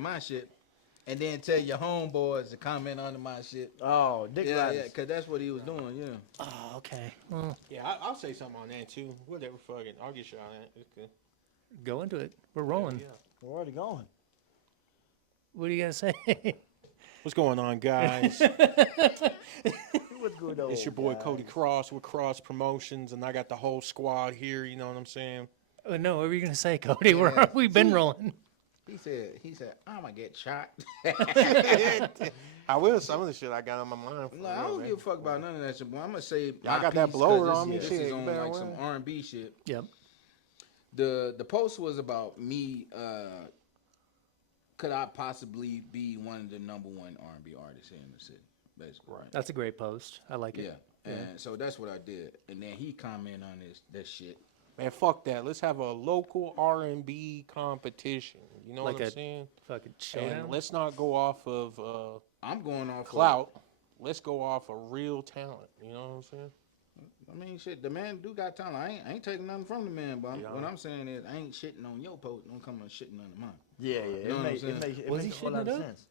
my shit, and then tell your homeboys to comment under my shit. Oh, dick Yeah, riders. because that's what he was doing. Yeah. Oh, okay. Well, Yeah, I'll say something on that too. Whatever, fuck it. I'll get shit on that. It's good. go into it. We're rolling. Yeah. We're already going. What are you gonna say? What's going on, guys? What's good on? It's your boy Cody Cross with Cross Promotions, and I got the whole squad here. You know what I'm saying? Oh, no, what were you gonna say, Cody? Yeah. We've been rolling. He said, I'm gonna get shot. I will. Some of the shit I got on my mind. For No, I don't give a fuck about none of that shit. But I'm gonna say, Y'all got that blower on me, This shit, is you on better like win. some R&B shit. Yep. The post was about me. Could I possibly be one of the number one R&B artists here in the city? Basically, right? That's a great post. I like it. Yeah. And so that's what I did. And then he commented on this shit. Man, fuck that. Let's have a local R&B competition. You know Like what I'm a saying? Fucking And showdown. let's not go off of I'm going off clout. Let's go off of real talent. You know what I'm saying? I mean, shit, the man do got talent. I ain't taking nothing from the man, but Yeah. what I'm saying is I ain't shitting on your post. Don't come and shitting on mine. Yeah, You know It what I'm makes saying? Was he a whole shitting lot it of up? sense.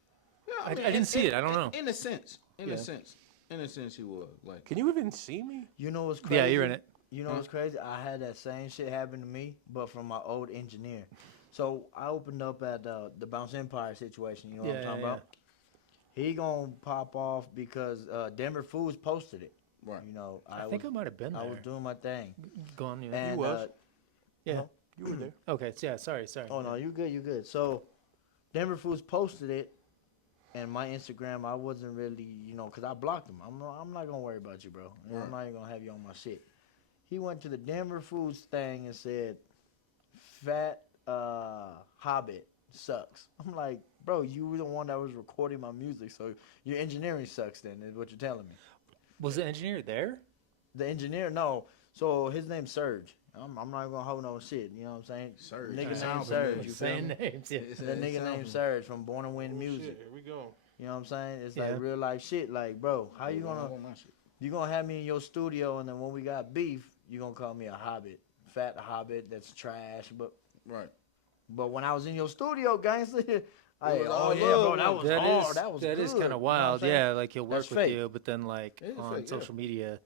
Yeah, I didn't see it. I don't know. In a sense. In Yeah. a sense, he was like. Can you even see me? You know what's crazy? Yeah, you're in it. You know what's crazy? I had that same shit happen to me, but from my old engineer. So I opened up at the Bounce Empire situation. You know what I'm talking about? He gonna pop off because Denver Foods posted it. Right. You know, I think I might have been there. I was doing my thing. Go on, you. And, was. Yeah. huh? You were there. Okay. Yeah. Sorry. Oh no, you good, you good. So Denver Foods posted it, and my Instagram, I wasn't really, cause I blocked him. I'm not gonna worry about you, bro. Right. I'm not even gonna have you on my shit. He went to the Denver Foods thing and said, "Fat Hobbit sucks." I'm like, bro, you were the one that was recording my music, so your engineering sucks. Then is what you're telling me. Was the engineer there? The engineer, no. So his name's Serge. I'm not gonna hold no shit. You know what I'm saying? Serge. Nigga Sounds named familiar. Serge. You feel Saying me? names. Yeah. The nigga named Serge from Born and Win Music. Shit, here we go. You know what I'm saying? It's Yeah. like real life shit. Like, bro, how you gonna have me in your studio and then when we got beef, you gonna call me a hobbit, fat hobbit that's trash. Right. But when I was in your studio, gangster, was oh all yeah, love, bro, that man. was That hard. is That was that good. is You know kind of what I'm wild. saying? Yeah, like he'll work That's with fake. you, but then like It is on fake, yeah. social media. You know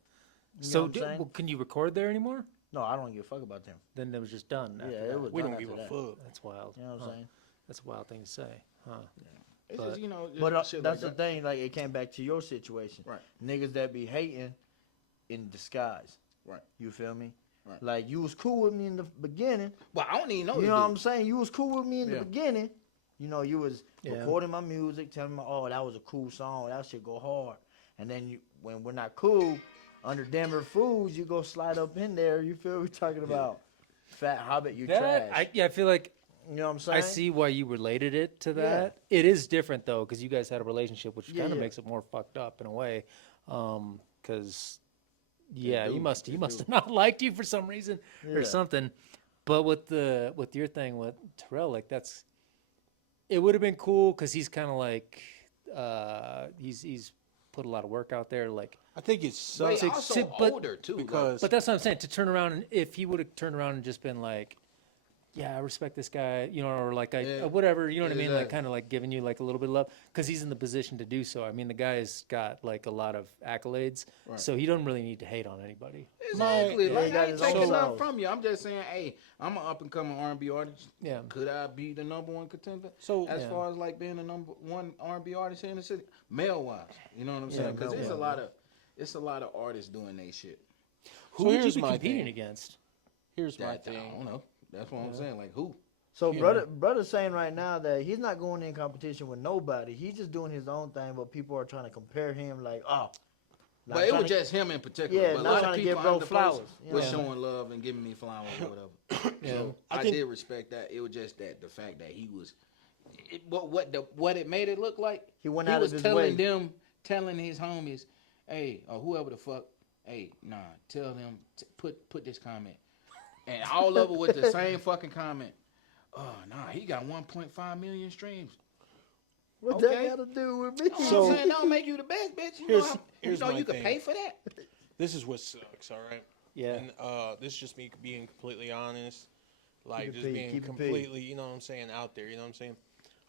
So what I'm saying? well, can you record there anymore? No, I don't give a fuck about them. Then it was just done. Yeah, after it that. was. We done don't give after a that. fuck. That's wild. You know what I'm Huh. saying? That's a wild thing to say, huh? It's But- just, just But shit that's like the thing. Like, it came back to your situation. Right. Niggas that be hating in disguise. Right. You feel me? Right. Like, you was cool with me in the beginning. Well, I don't even know You this know what dude. I'm saying? You was cool with me in the Yeah. beginning. You know, you was Yeah. recording my music, telling me, oh, that was a cool song. That shit go hard. And then when we're not cool, under Denver Foods, you go slide up in there. You feel we talking about? Fat Hobbit, you trash. I feel like You know what I'm saying? I see why you related it to Yeah. that. It is different though, because you guys had a relationship, which Yeah, kind of yeah. makes it more fucked up in a way. Because yeah, do, he must they have do. not liked you for some reason or Yeah. something. But with your thing with Terrell, like it would have been cool because he's kind of like he's put a lot of work out there, like. I think it's But so. he's also but- older too. because But that's what I'm saying. To turn around and if he would have turned around and just been like, yeah, I respect this guy, or like Yeah. whatever, you know what I mean? Like Exactly. kind of like giving you like a little bit of love because he's in the position to do so. I mean, the guy's got like a lot of accolades, Right. so he don't really need to hate on anybody. Exactly. Yeah, Like, he got I ain't his taking own nothing sauce. from you. I'm just saying, hey, I'm an up and coming R&B artist. Yeah. Could I be the number one contender? So- as Yeah. far as like being the number one R&B artist here in the city, male wise, you know what I'm Yeah, saying? Because male-wise. it's a lot of artists doing they shit. Who would you here's be my competing thing. against? Here's my I thing. don't know. That's what I'm saying. Like who? So Yeah. brother's saying right now that he's not going in competition with nobody. He's just doing his own thing, but people are trying to compare him like, oh. not But it trying was to- just him in particular. Yeah, but a not lot trying of to people give bro under flowers, post you was know. showing love and giving me flowers or whatever. Yeah. So I I think- did respect that. It was just that the fact that he was, what it made it look like. He went he out was of his telling way. them, telling his homies, hey, or whoever the fuck, hey, nah, tell them put this comment, and all of it with the same fucking comment. Oh nah, he got 1.5 million streams. What Okay. that got to do with me? You know So- what I'm saying? Don't make you the best, bitch. You Here's- know, here's you know my you could thing. pay for that. This is what sucks. All right. Yeah. And this is just me being completely honest, like Keep it just P, being keep it P. completely, you know what I'm saying, out there. You know what I'm saying.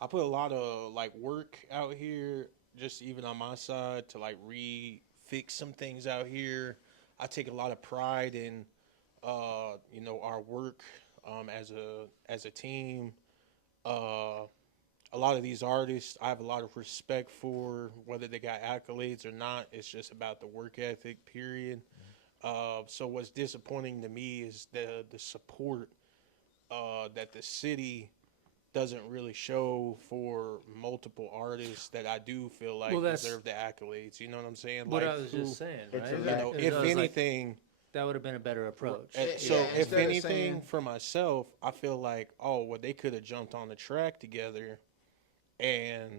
I put a lot of like work out here, just even on my side to like fix some things out here. I take a lot of pride in, our work as a team. Uh, a lot of these artists, I have a lot of respect for, whether they got accolades or not. It's just about the work ethic, period. So what's disappointing to me is the support that the city doesn't really show for multiple artists that I do feel like Well, that's deserve the accolades. You know what I'm saying? what Like, I was just saying, it's right? a you know, lack- if I was like, anything, that would have been a better approach. so Yeah, if instead of anything, saying- for myself, I feel like, oh, well, they could have jumped on the track together and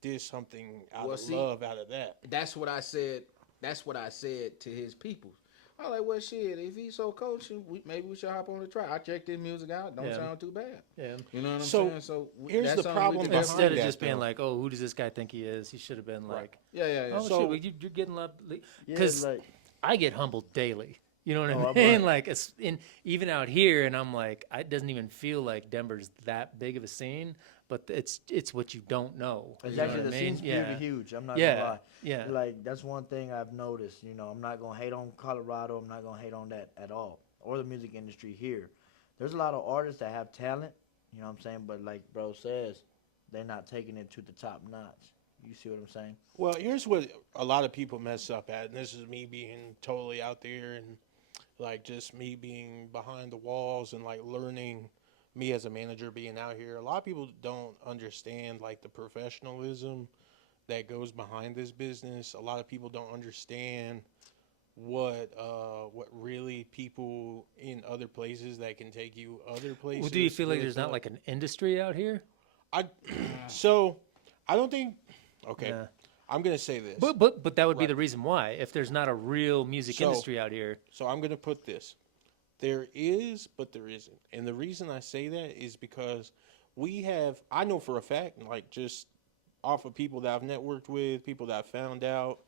did something out Well, of see, love out of that. That's what I said. That's what I said to his people. I like, well, shit. If he's so coaching, maybe we should hop on the track. I checked his music out. Don't Yeah. sound too bad. Yeah. You know what I'm So, saying? So here's that's the something we problem can behind Instead of that, just being though. like, oh, who does this guy think he is? He should have been like, Yeah, yeah, yeah. oh, So- shit, well, you're getting up. Yeah, Because like, I get humbled daily. You know what Oh, I I mean? bet. Like, it's even out here, and I'm like, it doesn't even feel like Denver's that big of a scene, but it's what you don't know. it's You know actually what the I mean? scene's Yeah. pretty huge. I'm not Yeah. gonna lie. Yeah. Like that's one thing I've noticed. You know, I'm not gonna hate on Colorado. I'm not gonna hate on that at all, or the music industry here. There's a lot of artists that have talent. You know what I'm saying? But like bro says, they're not taking it to the top notch. You see what I'm saying? Well, here's what a lot of people mess up at, and this is me being totally out there and like just me being behind the walls and like learning, me as a manager being out here. A lot of people don't understand like the professionalism that goes behind this business. A lot of people don't understand what really people in other places that can take you other places. Well, do you feel like really there's not like an industry out here? I so I don't think okay. Yeah. I'm gonna say this. But that would be Right. the reason why. If there's not a real music So- industry out here, So I'm going to put this. There is, but there isn't. And the reason I say that is because I know for a fact, like just off of people that I've networked with, people that I've found out,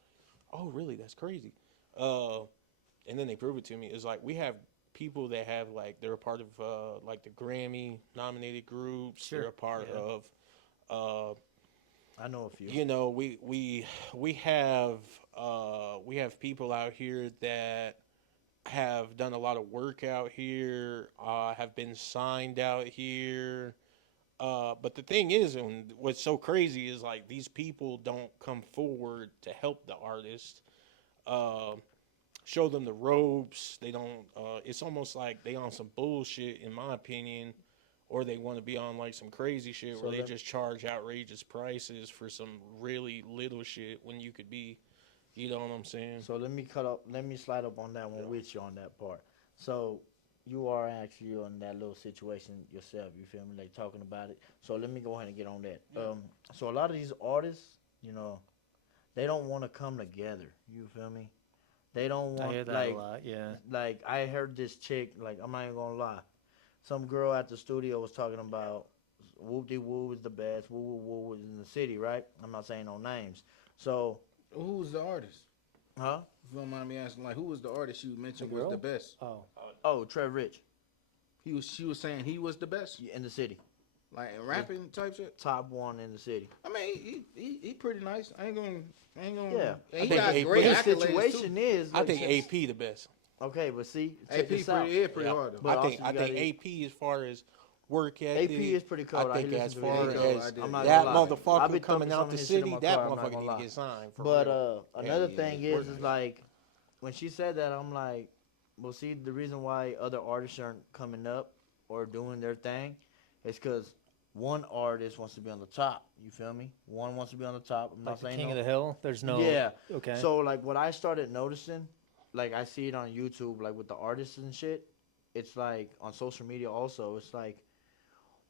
oh, really? That's crazy. And then they prove it to me. It's like we have people that have like, they're a part of like the Grammy nominated groups. Sure, They're a part yeah. of, I know a few. you know, we have people out here that have done a lot of work out here, have been signed out here. But the thing is, and what's so crazy is like these people don't come forward to help the artist, show them the ropes. They don't. It's almost like they on some bullshit, in my opinion, or they want to be on like some crazy shit So where they let- just charge outrageous prices for some really little shit when you could be, you know what I'm saying? So let me slide up on that one with you on that part. So you are actually in that little situation yourself, you feel me? Like talking about it. So let me go ahead and get on that. So a lot of these artists, you know, they don't want to come together. You feel me? They don't I want hear that like a lot. Yeah. like I heard this chick, like I'm not even gonna lie. Some girl at the studio was talking about whoop de woo is the best, woo woo woo is in the city, right? I'm not saying no names. So Who was the artist? huh? If you don't mind me asking, like, who was the artist you mentioned The was girl? the best? Oh. Oh, Trev Rich She was saying he was the best, in the city. like in rapping type shit. Top one in the city. I mean, he pretty nice. I ain't gonna. Yeah. And I he think got AP great His accolades situation too. is I like, think since- AP the best. Okay, but see, AP check this out. pretty Yeah. hard though. But I think also you gotta- AP as far as work ethic. AP is pretty cold. I think listen as to far it. He cold, as I did. I'm not that gonna lie. I've motherfucker been coming thumping out some the of his shit in city, my that car, I'm not motherfucker gonna need lie. to get signed. For But real. another yeah, thing work is like when she said that, I'm like, well, see, the reason why other artists aren't coming up or doing their thing is because one artist wants to be on the top. You feel me? One wants to be on the top. I'm Like not the saying King no. of the Hill. There's no. Yeah. Okay. So like what I started noticing, like I see it on YouTube, like with the artists and shit. It's like on social media also. It's like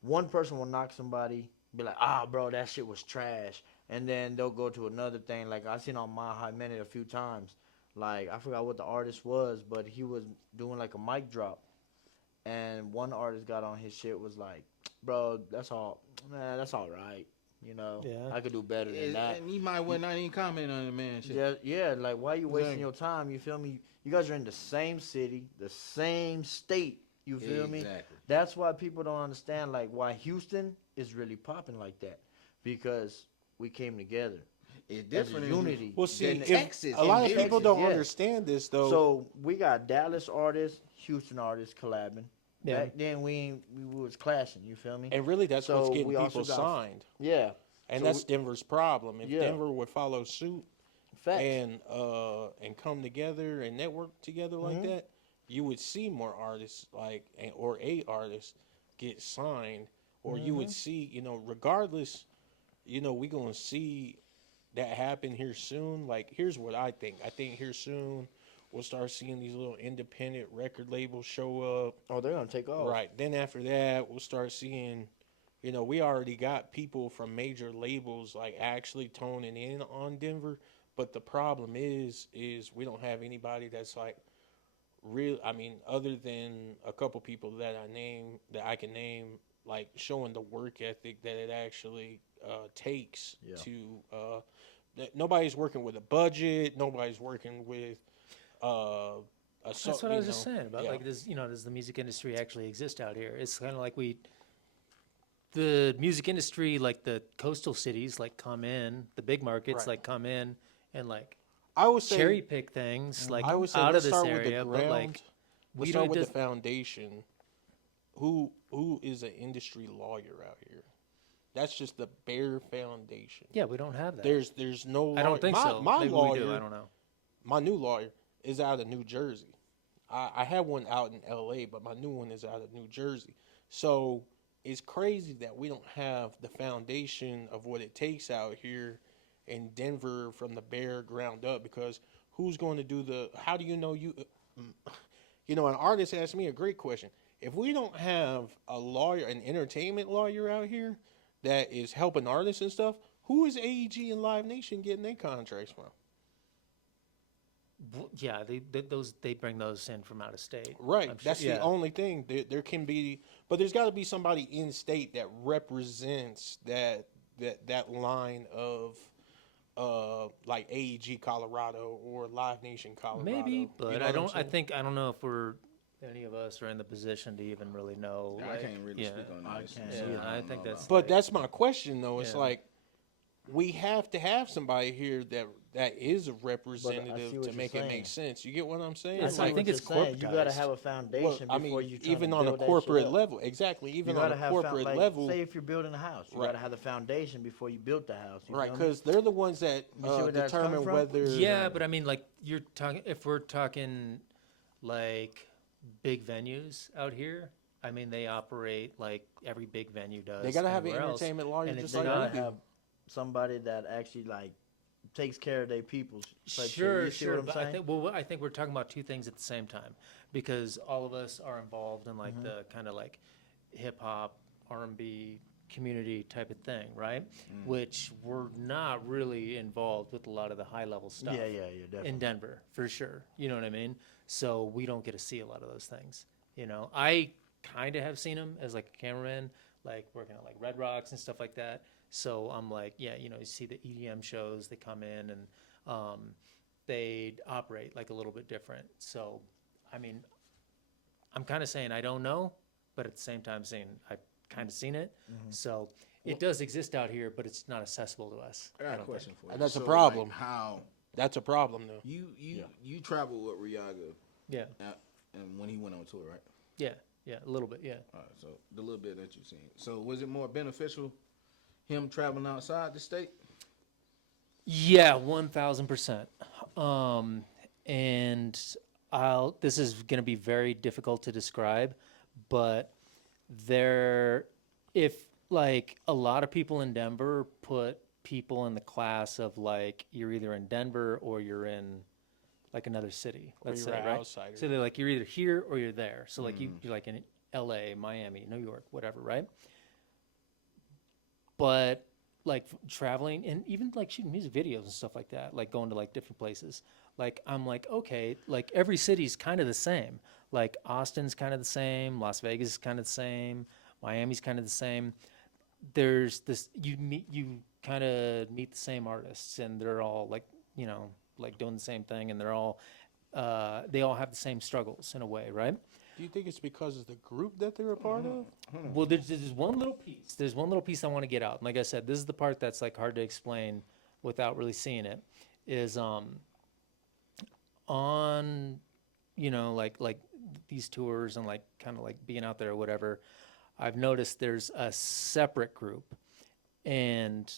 one person will knock somebody, be like, bro, that shit was trash, and then they'll go to another thing. Like I seen on My High Minute a few times. Like I forgot what the artist was, but he was doing like a mic drop, and one artist got on his shit was like, bro, that's all right. You know, Yeah. I could do better than that. And he might well not even comment on the man shit. Yeah, like why you wasting Exactly. your time? You feel me? You guys are in the same city, the same state. You feel me? Exactly. That's why people don't understand like why Houston is really popping like that. because we came together. It's As a different. unity. Well, see, Than if Texas a lot and of people Texas, don't yeah. understand this though. So we got Dallas artists, Houston artists collabing. Yeah. Back then we was clashing. You feel me? and really, that's what's So getting we also people got- signed, Yeah. and So that's Denver's problem. If Yeah. Denver would follow suit Facts. and come together and network together like Mhm. that, you would see more artists or a artist get signed, or you would see, regardless, we gonna see that happen here soon. Like, here's what I think. I think here soon we'll start seeing these little independent record labels show up. Oh, they're gonna take off. Right. Then after that, we'll start seeing, we already got people from major labels like actually toning in on Denver. But the problem is we don't have anybody that's like real. I mean, other than a couple people that I can name, like showing the work ethic that it actually takes Yeah. to. That nobody's working with a budget. Nobody's working with. That's what I was just saying about yeah. like does the music industry actually exist out here? It's kind of like the music industry, like the coastal cities, like come in, the big markets, Right. like come in and like I would say cherry pick things like I would say out of let's this start area, with the but ground. like Let's we start don't with just the foundation. Who is an industry lawyer out here? That's just the bare foundation. yeah, we don't have that. There's no. Lawyer. I don't think so. My Maybe lawyer, we do. I don't know. my new lawyer is out of New Jersey. I had one out in L.A., but my new one is out of New Jersey. So it's crazy that we don't have the foundation of what it takes out here in Denver from the bare ground up. Because who's going to do the? How do you know you? An artist asked me a great question. If we don't have a lawyer, an entertainment lawyer out here that is helping artists and stuff, who is AEG and Live Nation getting their contracts from? Yeah, they bring those in from out of state. Right. I'm sure- That's yeah. the only thing. There can be, but there's got to be somebody in state that represents that line of like AEG Colorado or Live Nation Colorado. Maybe, but You know I what I'm don't. I saying? think I don't know if any of us are in the position to even really know. I like, can't really yeah. speak on I this. can't. so Yeah, I don't think know that's- about But that's my question though. It's Yeah. like we have to have somebody here that is a what representative you're to make it saying. make sense. You get what I'm saying? It's- I I think what it's you're saying. You gotta corporatized. have a Well, foundation I before mean, you try even to on a build that shit corporate up. level, exactly. You Even on gotta a have corporate like, level, say if you're building a house, you Right. gotta have the foundation before you build the house. You right? feel me? Because they're the ones that You see where that's coming determine from? whether. Yeah, but I mean, like you're talking. If we're talking like big venues out here, I mean, they operate like every big venue does. They gotta have an anywhere else. entertainment lawyer And just They it's like gotta we do. have somebody that actually like takes care of their people. Sure, You see sure. what I'm But saying? I think we're talking about two things at the same time because all of us are involved in like Mm-hmm. the kind of like hip hop, R&B community type of thing, right? Mm. Which we're not really involved with a lot of the high level stuff. Yeah, definitely. In Denver, for sure. You know what I mean? So we don't get to see a lot of those things. I kind of have seen them as like a cameraman, like working at like Red Rocks and stuff like that. So I'm like, yeah, you see the EDM shows, they come in and they operate like a little bit different. So, I mean, I'm kind of saying I don't know, but at the same time saying I've kind of seen it. Mm-hmm. So it does exist out here, but it's not accessible to us. I got a don't think. question for you. And that's a So, problem. Like, how That's a problem though. you travel with Riaga Yeah, and when he went on tour, right? yeah, a little bit, yeah. All right, so the little bit that you've seen. So was it more beneficial him traveling outside the state? Yeah, 1,000%. And this is going to be very difficult to describe, but if like a lot of people in Denver put people in the class of like, you're either in Denver or you're in like another city, Or let's you're say, an right? outsider. So they're like, you're either here or you're there. So like you're like in LA, Miami, New York, whatever, right? But like traveling and even like shooting music videos and stuff like that, like going to like different places. Like I'm like, okay, like every city's kind of the same. Like Austin's kind of the same, Las Vegas is kind of the same, Miami's kind of the same. There's this you kind of meet the same artists and they're all like, like doing the same thing and they all have the same struggles in a way, right? Do you think it's because of the group that they're a part of? Well, there's one little piece. There's one little piece I want to get out. Like I said, this is the part that's like hard to explain without really seeing it. Is on, like these tours and like kind of like being out there or whatever. I've noticed there's a separate group, and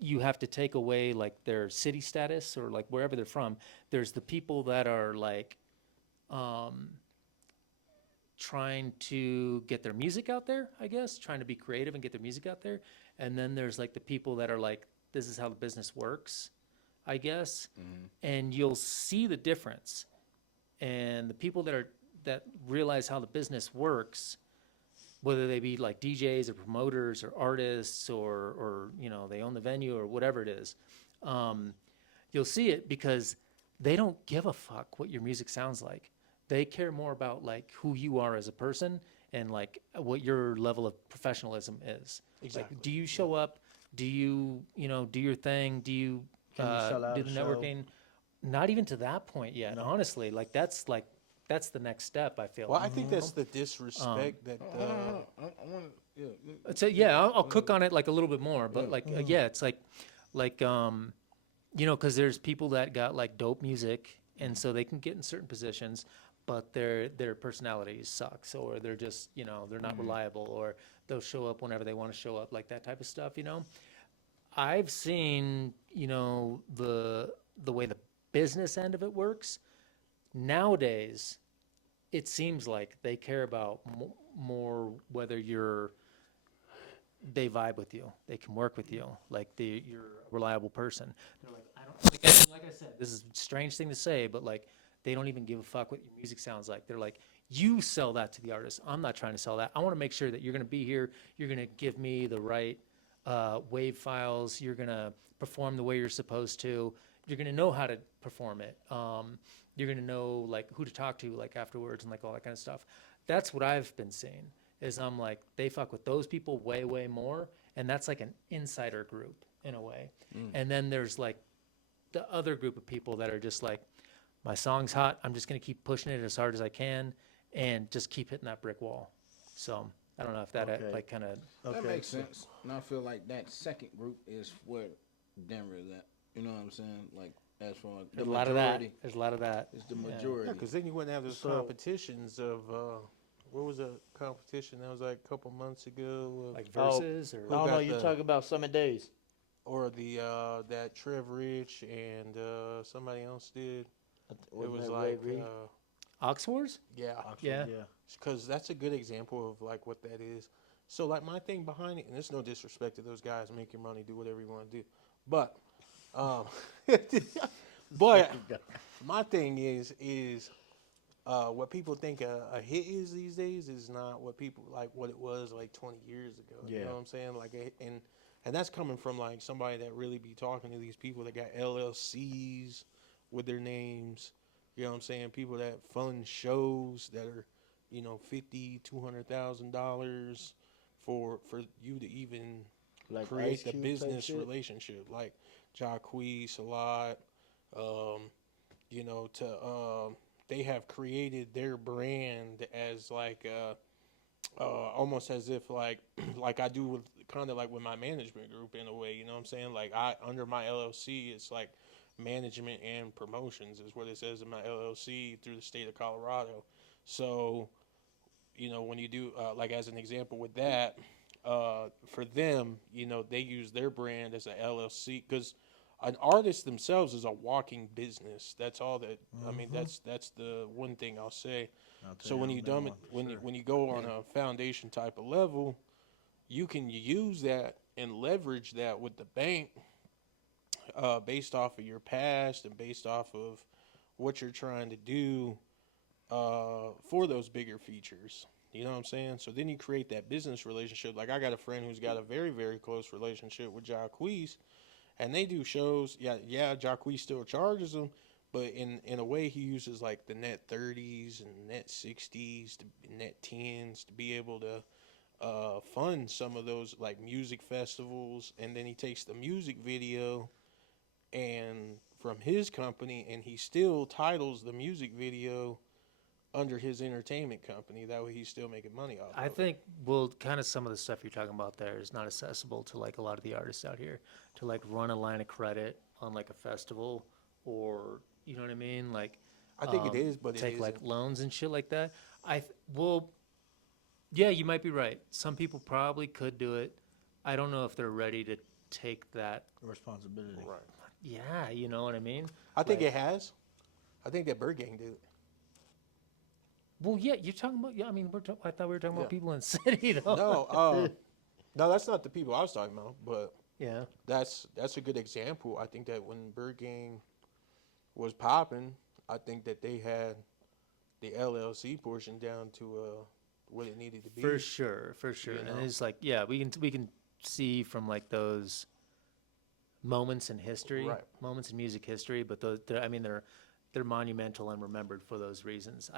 you have to take away like their city status or like wherever they're from. There's the people that are like trying to get their music out there, I guess, trying to be creative and get their music out there. And then there's like the people that are like, this is how the business works, I guess. And you'll see the difference. And the people that realize how the business works, whether they be like DJs or promoters or artists or they own the venue or whatever it is, you'll see it because they don't give a fuck what your music sounds like. They care more about like who you are as a person and like what your level of professionalism is. Exactly. Like, do you show up? Do you, do your thing? Do you, Can you sell out do a the show? networking? Not even to that point yet, honestly. Like that's the next step, I feel. Well, I think that's the disrespect that. I want to. Yeah. So yeah, I'll cook on it like a little bit more, but like yeah, it's like because there's people that got like dope music, and so they can get in certain positions, but their personalities suck, or they're just they're not reliable, or they'll show up whenever they want to show up, like that type of stuff. I've seen the way the business end of it works. Nowadays, it seems like they care about more whether they vibe with you, they can work with you, like you're a reliable person. They're like, I don't like I said, this is a strange thing to say, but like they don't even give a fuck what your music sounds like. They're like, you sell that to the artist. I'm not trying to sell that. I want to make sure that you're going to be here. You're going to give me the right wave files. You're going to perform the way you're supposed to. You're going to know how to perform it. You're going to know like who to talk to like afterwards and like all that kind of stuff. That's what I've been seeing is I'm like, they fuck with those people way, way more. And that's like an insider group in a way. And then there's like the other group of people that are just like, my song's hot. I'm just going to keep pushing it as hard as I can and just keep hitting that brick wall. So I don't know if that like kind of. That makes sense. And I feel like that second group is where Denver is at. You know what I'm saying? Like, as far as There's a lot of that. There's a lot of that. It's the majority. Yeah, because then you wouldn't have those competitions of. What was a competition that was like a couple months ago? Like Versus or. No, you're talking about Summit Days. Or the that Trev Rich and somebody else did. It was like Ox Wars? Yeah. Yeah. Because that's a good example of like what that is. So like my thing behind it, and there's no disrespect to those guys, make your money, do whatever you want to do, but but my thing is what people think a hit is these days is not what people like what it was like 20 years ago. Yeah. You know what I'm saying? Like and that's coming from like somebody that really be talking to these people that got LLCs with their names. You know what I'm saying? People that fund shows that are, $50,000, $200,000 for you to even Like create Ice the Cube business type shit? relationship. Like Jacquees a lot. They have created their brand as like almost as if like like I do with kind of like with my management group in a way, you know what I'm saying? Like under my LLC, it's like management and promotions is what it says in my LLC through the state of Colorado. So, when you do like as an example with that, for them, they use their brand as an LLC because an artist themselves is a walking business. That's all that. I mean, that's the one thing I'll say. So when you when you go on a foundation type of level, you can use that and leverage that with the bank, based off of your past and based off of what you're trying to do for those bigger features. You know what I'm saying? So then you create that business relationship. Like I got a friend who's got a very, very close relationship with Jacquees, and they do shows. Yeah, Jacquees still charges them, but in a way he uses like the net 30s and net 60s, net 10s to be able to fund some of those like music festivals. And then he takes the music video and from his company and he still titles the music video under his entertainment company. That way he's still making money off I of it. think, well, kind of some of the stuff you're talking about there is not accessible to like a lot of the artists out here to like run a line of credit on like a festival or, you know what I mean? Like, I think it is, but it take like isn't. loans and shit like that. Well, yeah, you might be right. Some people probably could do it. I don't know if they're ready to take that. Responsibility. Right. Yeah, you know what I mean? I think Like- it has. I think that Bird Gang did it. Well, yeah, you're talking about. Yeah, I mean, I thought we were talking Yeah. about people in the city, though. No, that's not the people I was talking about, but Yeah. that's a good example. I think that when Bird Gang was popping, I think that they had the LLC portion down to what it needed to be. For sure, for sure. You And know? it's like, yeah, we can see from like those moments in history, Right. moments in music history, but I mean, they're monumental and remembered for those reasons.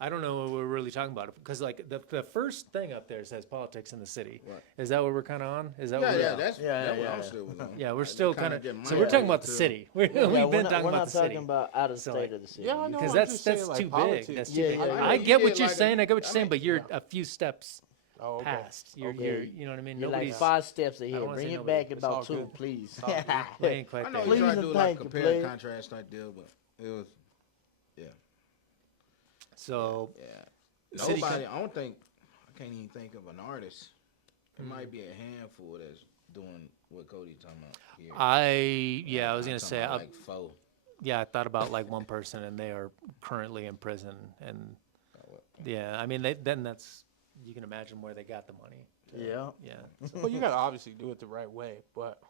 I don't know what we're really talking about because like the first thing up there says politics in the city. Right. Is that what we're kind of on? Is that Yeah, what yeah, we're, that's Yeah, what yeah, I'm yeah. still was on. yeah, we're Like, still they kind of getting so we're talking about the too. city. Yeah, We've we're been not, talking we're about not the city. talking about out of So, state like- of the city. Yeah, I know. Because I'm that's just saying, like, too big. politics. That's too Yeah, big. yeah, yeah. I You get what get you're like saying. a- I get what you're I saying, mean, but you're yeah. a few steps Oh, okay. past. You're, Okay. you know what I mean? You're like Nobody's 5 steps don't ahead. wanna Bring say it nobody. back It's all about 2, good. please. It's all good. we ain't quite I know there. you Please try to and do like thank you, compare player. and contrast type deal, but it was So yeah. City Nobody. I don't think. I can't even think of an artist. It might be a handful that's doing what Cody talking about here. I was I'm gonna talking say, about, like four. yeah, I thought about like one person, and they are currently in prison, and yeah, I mean, then that's you can imagine where they got the money. Yeah. Yeah, Well, you gotta obviously do it the right way, but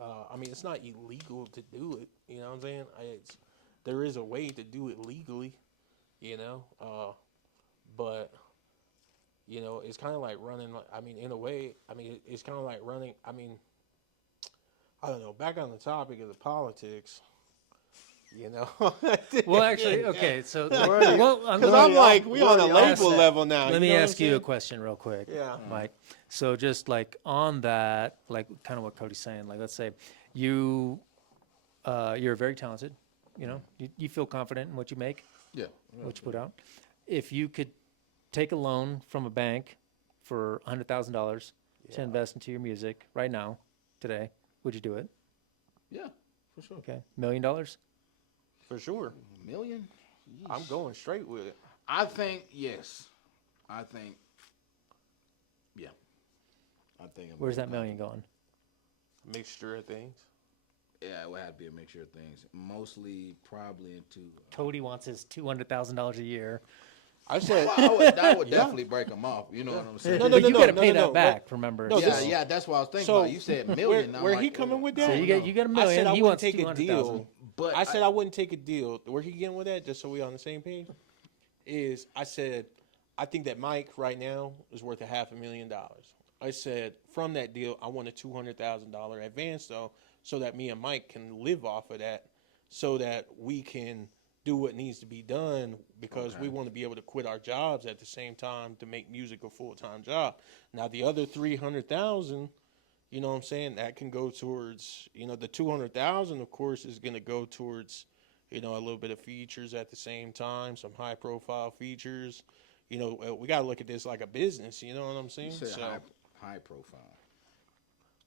I mean, it's not illegal to do it. You know what I'm saying? There is a way to do it legally. You know, but you know, it's kind of like running. I mean, in a way, I mean, it's kind of like running. I mean, I don't know. Back on the topic of the politics, you know. well, actually, okay, so already- well, Because I'm like, we on a already label asked that. level now. let me know what ask I'm you a saying? question real quick. Yeah. Mike. So just like on that, like kind of what Cody's saying, like let's say you're very talented, you know, you feel confident in what you make, Yeah. what you put out. If you could take a loan from a bank for $100,000 to invest into your music right now, today, would you do it? Yeah, for sure. Okay, $1 million? For sure. $1 million. I'm going straight with it. I think yes. I think. Yeah. I think. I'm Where's very that million going? Mixture of things. Yeah, it would have to be a mixture of things. Mostly, probably into. Cody wants his $200,000 a year. I said, That would definitely break them off. You know what I'm saying? No, But you got to no, pay no, that no. back. Remember? No, Yeah, this- yeah, that's what I was thinking So, about. You said million. I'm where like, he coming with I that? So don't you get know. you got a I million. said I He wouldn't wants take a 200,000. deal. But I said I wouldn't take a deal. Where he getting with that, just so we on the same page, is I said I think that Mike right now is worth $500,000. I said from that deal I want a $200,000 advance though, so that me and Mike can live off of that, so that we can do what needs to be done because we want to be able to quit our jobs at the same time to make music a full-time job. Now the other 300,000. You know what I'm saying? That can go towards, you know, the 200,000, of course, is going to go towards, you know, a little bit of features at the same time, some high profile features. You know, we got to look at this like a business. You know what I'm saying? You said So high profile.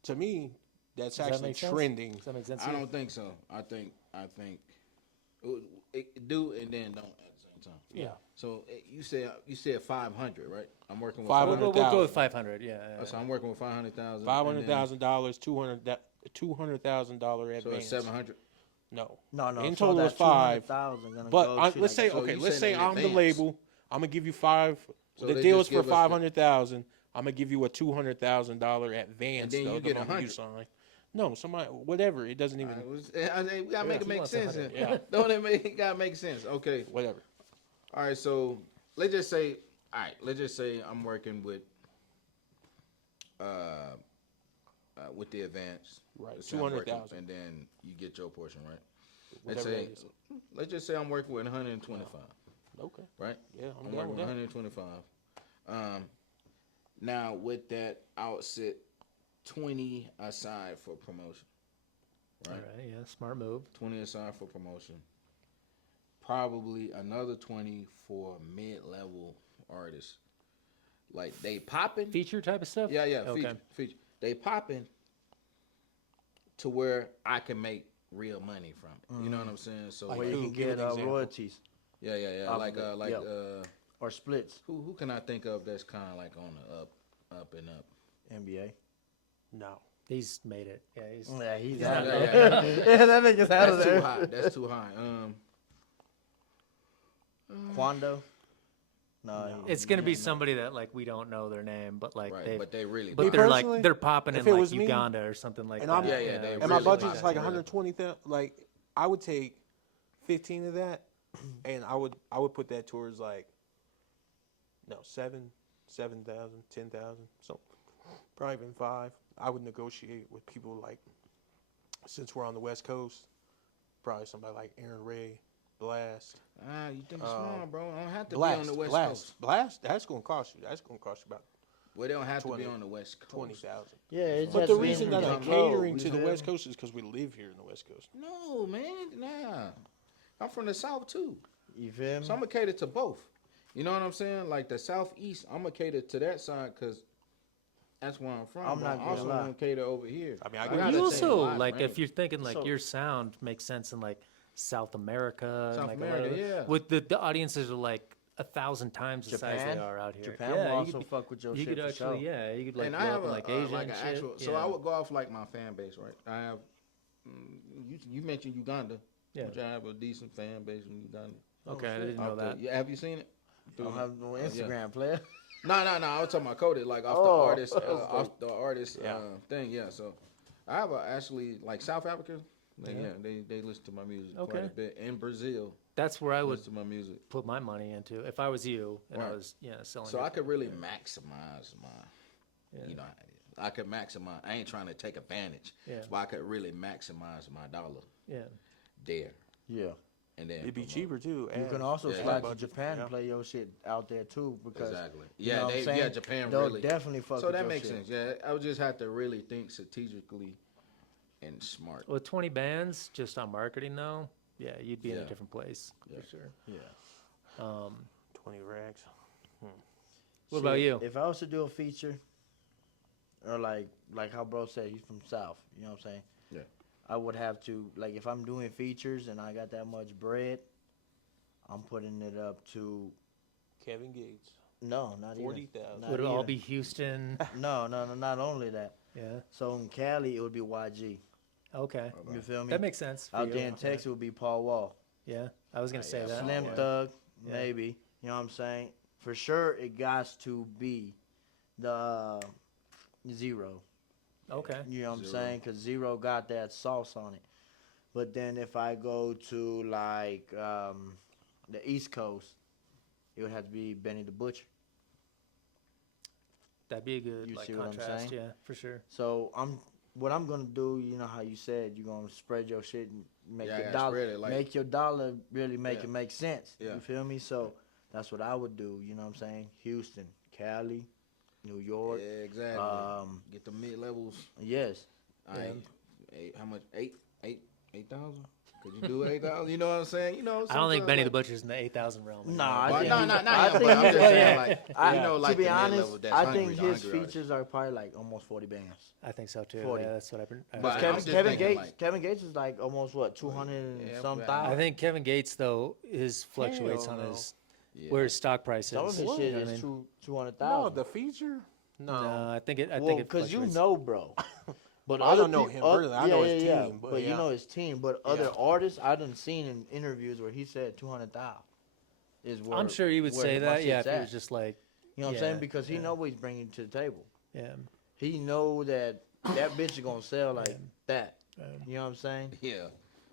to me, that's Does that actually make sense? trending. Does that make sense? to I you? don't think so. I think it do and then don't at the same time. Yeah. So you said 500, right? I'm working with 500. We'll go with 500,000. 500. Yeah. yeah, So I'm working with 500,000. $500,000, $200,000 So advance. it's 700. No. No. In so total that is 5. 200,000 gonna But go to, let's say, so okay, you let's saying say in I'm the advance. label. I'm gonna give you 5. So The they deal just is for give us the- 500,000. I'm gonna give you a $200,000 advance. And then though, you the get moment 100. you sign. No, somebody, whatever. It doesn't even, We gotta make it he make wants sense. 100. Yeah. Don't it make it gotta make sense? Okay. whatever. All right. So let's just say, I'm working with the advance. Right, Let's say I'm working, 200,000. and then you get your portion, right? Whatever that is. Let's just say I'm working with 125, Okay. right? Yeah, I'm I'm down working with with that. 125. Now with that, I'll sit 20 aside for promotion, All right? right. Yeah. Smart move. 20 aside for promotion. probably another 20 for mid-level artists. Like they popping. Feature type of stuff. Yeah, Okay. feature. They popping to where I can make real money from it. You know what I'm saying? So Like Where you who? can Give get an example. royalties yeah. off Like of it. Yep. or splits. who can I think of that's kind of like on the up and up? NBA. No. He's made it. Yeah, he's. Yeah, he's Yeah, out yeah, there. Yeah, that nigga's out of That's too there. high. That's too high. Quando. No, It's gonna be somebody that like we don't know their name, but like Right, they. but they really. But Me they're personally, like they're popping if in it like was me, Uganda or something like and that. I'm- Yeah, yeah, they And really my budget's popping, like really. 120,000. Like I would take 15 of that, and I would put that towards like 7,000, 10,000. So probably even 5. I would negotiate with people like, since we're on the West Coast, probably somebody like Aaron Ray, Blast. You think it's small, bro? I don't have to Blast, be on the West Blast, Coast. Blast. That's gonna cost you. That's gonna cost you about Well, they don't have to 20 be on the West Coast. 20,000. Yeah, it's But just the being reason that I'm controlled, catering you to the feel West me? Coast is because we live here in the West Coast. No, man, nah. I'm from the South too, You feel me? so I'm gonna cater to both. You know what I'm saying? Like the Southeast, I'm gonna cater to that side because that's where I'm from. I'm but not I gonna also lie. want to cater over here. I mean, I gotta got You take also wide like range. if you're thinking like So- your sound makes sense in like South America, and, South like, a lot America, of- yeah. with the audiences are like 1,000 times the size Japan? they are out here. Japan yeah, will you also could, fuck with your you shit could for actually, sure. yeah, you could like And blow I up have in a, like Asia like and an shit. actual. So yeah. I would go off like my fan base, right? I have. You mentioned Uganda, Yeah. which I have a decent fan base in Uganda. Okay, I didn't know Off the- that. yeah, have you seen it? I don't have no yeah. Instagram player. No. I was talking about Cody, like off Oh, off the artist Yeah. thing. Yeah, so I have actually like South Africa. They listen to my music quite Okay. a bit. In Brazil, That's where I would listen to my music, put my money into if I was you and I Right. was selling. so your I could thing. really maximize my. Yeah. You know, I could maximize. I ain't trying to take advantage, Yeah. but I could really maximize my dollar Yeah. there, Yeah. and then It'd be promote. cheaper too. You can and- also Yeah. fly to Budget, Japan yeah. and play your shit out there too because Exactly. you know Yeah, what I'm saying? Japan they'll really. definitely fuck So with that your makes shit. sense. Yeah, I would just have to really think strategically and smart. With 20 bands just on marketing though, yeah, you'd be in a Yeah. different place Yeah. for sure. Yeah. 20 rags. What about Shit, you? If I was to do a feature, or like how bro said, he's from South. You know what I'm saying? Yeah. I would have to like if I'm doing features and I got that much bread, I'm putting it up to Kevin Gates. no, not even 40,000. not Would it all even. be Houston? No, not only that. Yeah. So in Cali, it would be YG. Okay. You feel me? That makes sense. For Out you. there in Texas, it would be Paul Wall. Yeah. I was gonna say yeah, that. Slim yeah. Thug, Yeah. maybe. You know what I'm saying? For sure, it got to be the Zero. Okay. You know what I'm Zero. saying? Because Zero got that sauce on it. But then if I go to like the East Coast, it would have to be Benny the Butcher. That'd be a good You like see what I'm contrast. saying? Yeah, for sure. So what I'm gonna do, you know how you said you're gonna spread your shit and make Yeah, I your gotta dollar spread it, like- make your dollar really make Yeah. it make sense. Yeah. You feel me? So that's what I would do, you know what I'm saying? Houston, Cali, New Yeah, York. exactly. Um, Get the mid levels. Yes. How much? 8,000? Could you do 8,000? You know what I'm saying? You know. I don't think sometimes, Benny the like- Butcher's in the 8,000 realm. Nah, I Well, think no, he's- not I him, think but I'm he's- just saying, yeah. like, I, you know, like to be the honest, mid-level that's I hungry, think the his hungry artist. features are probably like almost 40 bands. I think so too. 40. Yeah, that's what I've been. But Kevin, I'm just Kevin thinking, Gates, like- Kevin Gates is like almost what 200 and Yeah, some but thousand. I think Kevin Gates though his fluctuates Hell on no. his Yeah. where his stock price is. some of his you shit know what I is mean? 200,000. No, the feature? No. No, I think it. I well, think it because you fluctuates. know, bro. But I other don't know him really. I know his team, But, but you yeah. know his team. But other Yeah. artists, I done seen in interviews where he said 200,000 is where I'm sure he would where say my that. Yeah, shit's if he at. was just like, You know what I'm saying? yeah, Because he yeah. know what he's bringing to the table. yeah, He know that bitch is gonna sell like Yeah. that. um, You know what I'm saying? Yeah.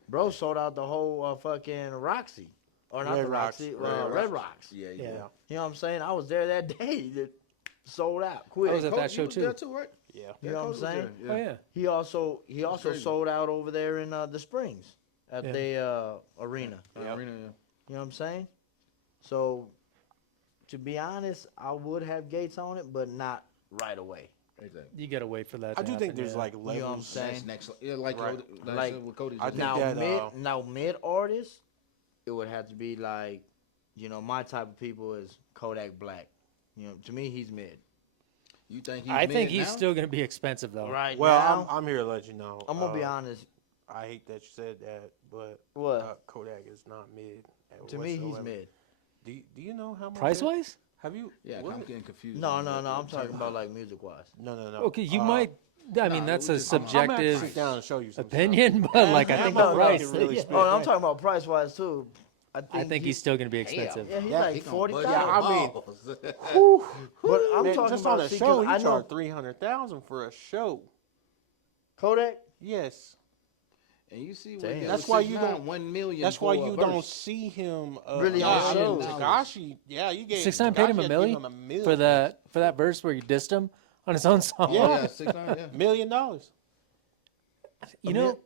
Bro sold out the whole fucking Roxy, or not Red the Rocks. Roxy, Red Red Rocks. Yeah. yeah. You know what I'm saying? I was there that day. That sold out quick. I was at Cody, that show you was too. there too, right? Yeah. You know what I'm Cody was saying? there, Oh yeah. He also crazy. sold out over there in the Springs at Yeah. the arena. Yeah. Arena, yeah. You know what I'm saying? So, to be honest, I would have Gates on it, but not right away. Exactly. You gotta wait for that. I to do think happen, there's yeah. like know what I'm levels. saying? Next, yeah, like Right. like, Like, what Cody I just think did. Now that, mid artists, it would have to be like, my type of people is Kodak Black. To me, he's mid. You think he's I think mid he's now? still gonna be expensive though. Right Well, now, I'm here to let you know. I'm gonna be honest. I hate that you said that, but What? Kodak is not mid. To me, he's whatsoever. mid. Do you know how much? Price wise? Have you? Yeah, what? I'm getting confused. No. on what I'm you're talking about like music wise. No. Okay, you might. I mean, nah, that's we a just- I'm gonna have to subjective sit down and show you some opinion, but like I Yeah, think no, the no, price. it really yeah. spit. Oh, I'm talking about price wise too. I think he's still gonna be expensive. Yeah, he's Yeah, like He gonna 40,000. bust I mean- balls. But I'm Man, talking just about on a see, show. 'cause He I know charged $300,000 for a show. Kodak. Yes, And you see, Damn. what That's why you 6ix9ine, don't- 1 million. that's why for a you verse. don't see him Really on I mean, shows. Tekashi, yeah, you gave 6ix9ine paid him Tekashi $1 million had to give him $1 for million. that verse where you dissed him on his own song. Yeah. 6ix9ine, yeah. $1 million. You know,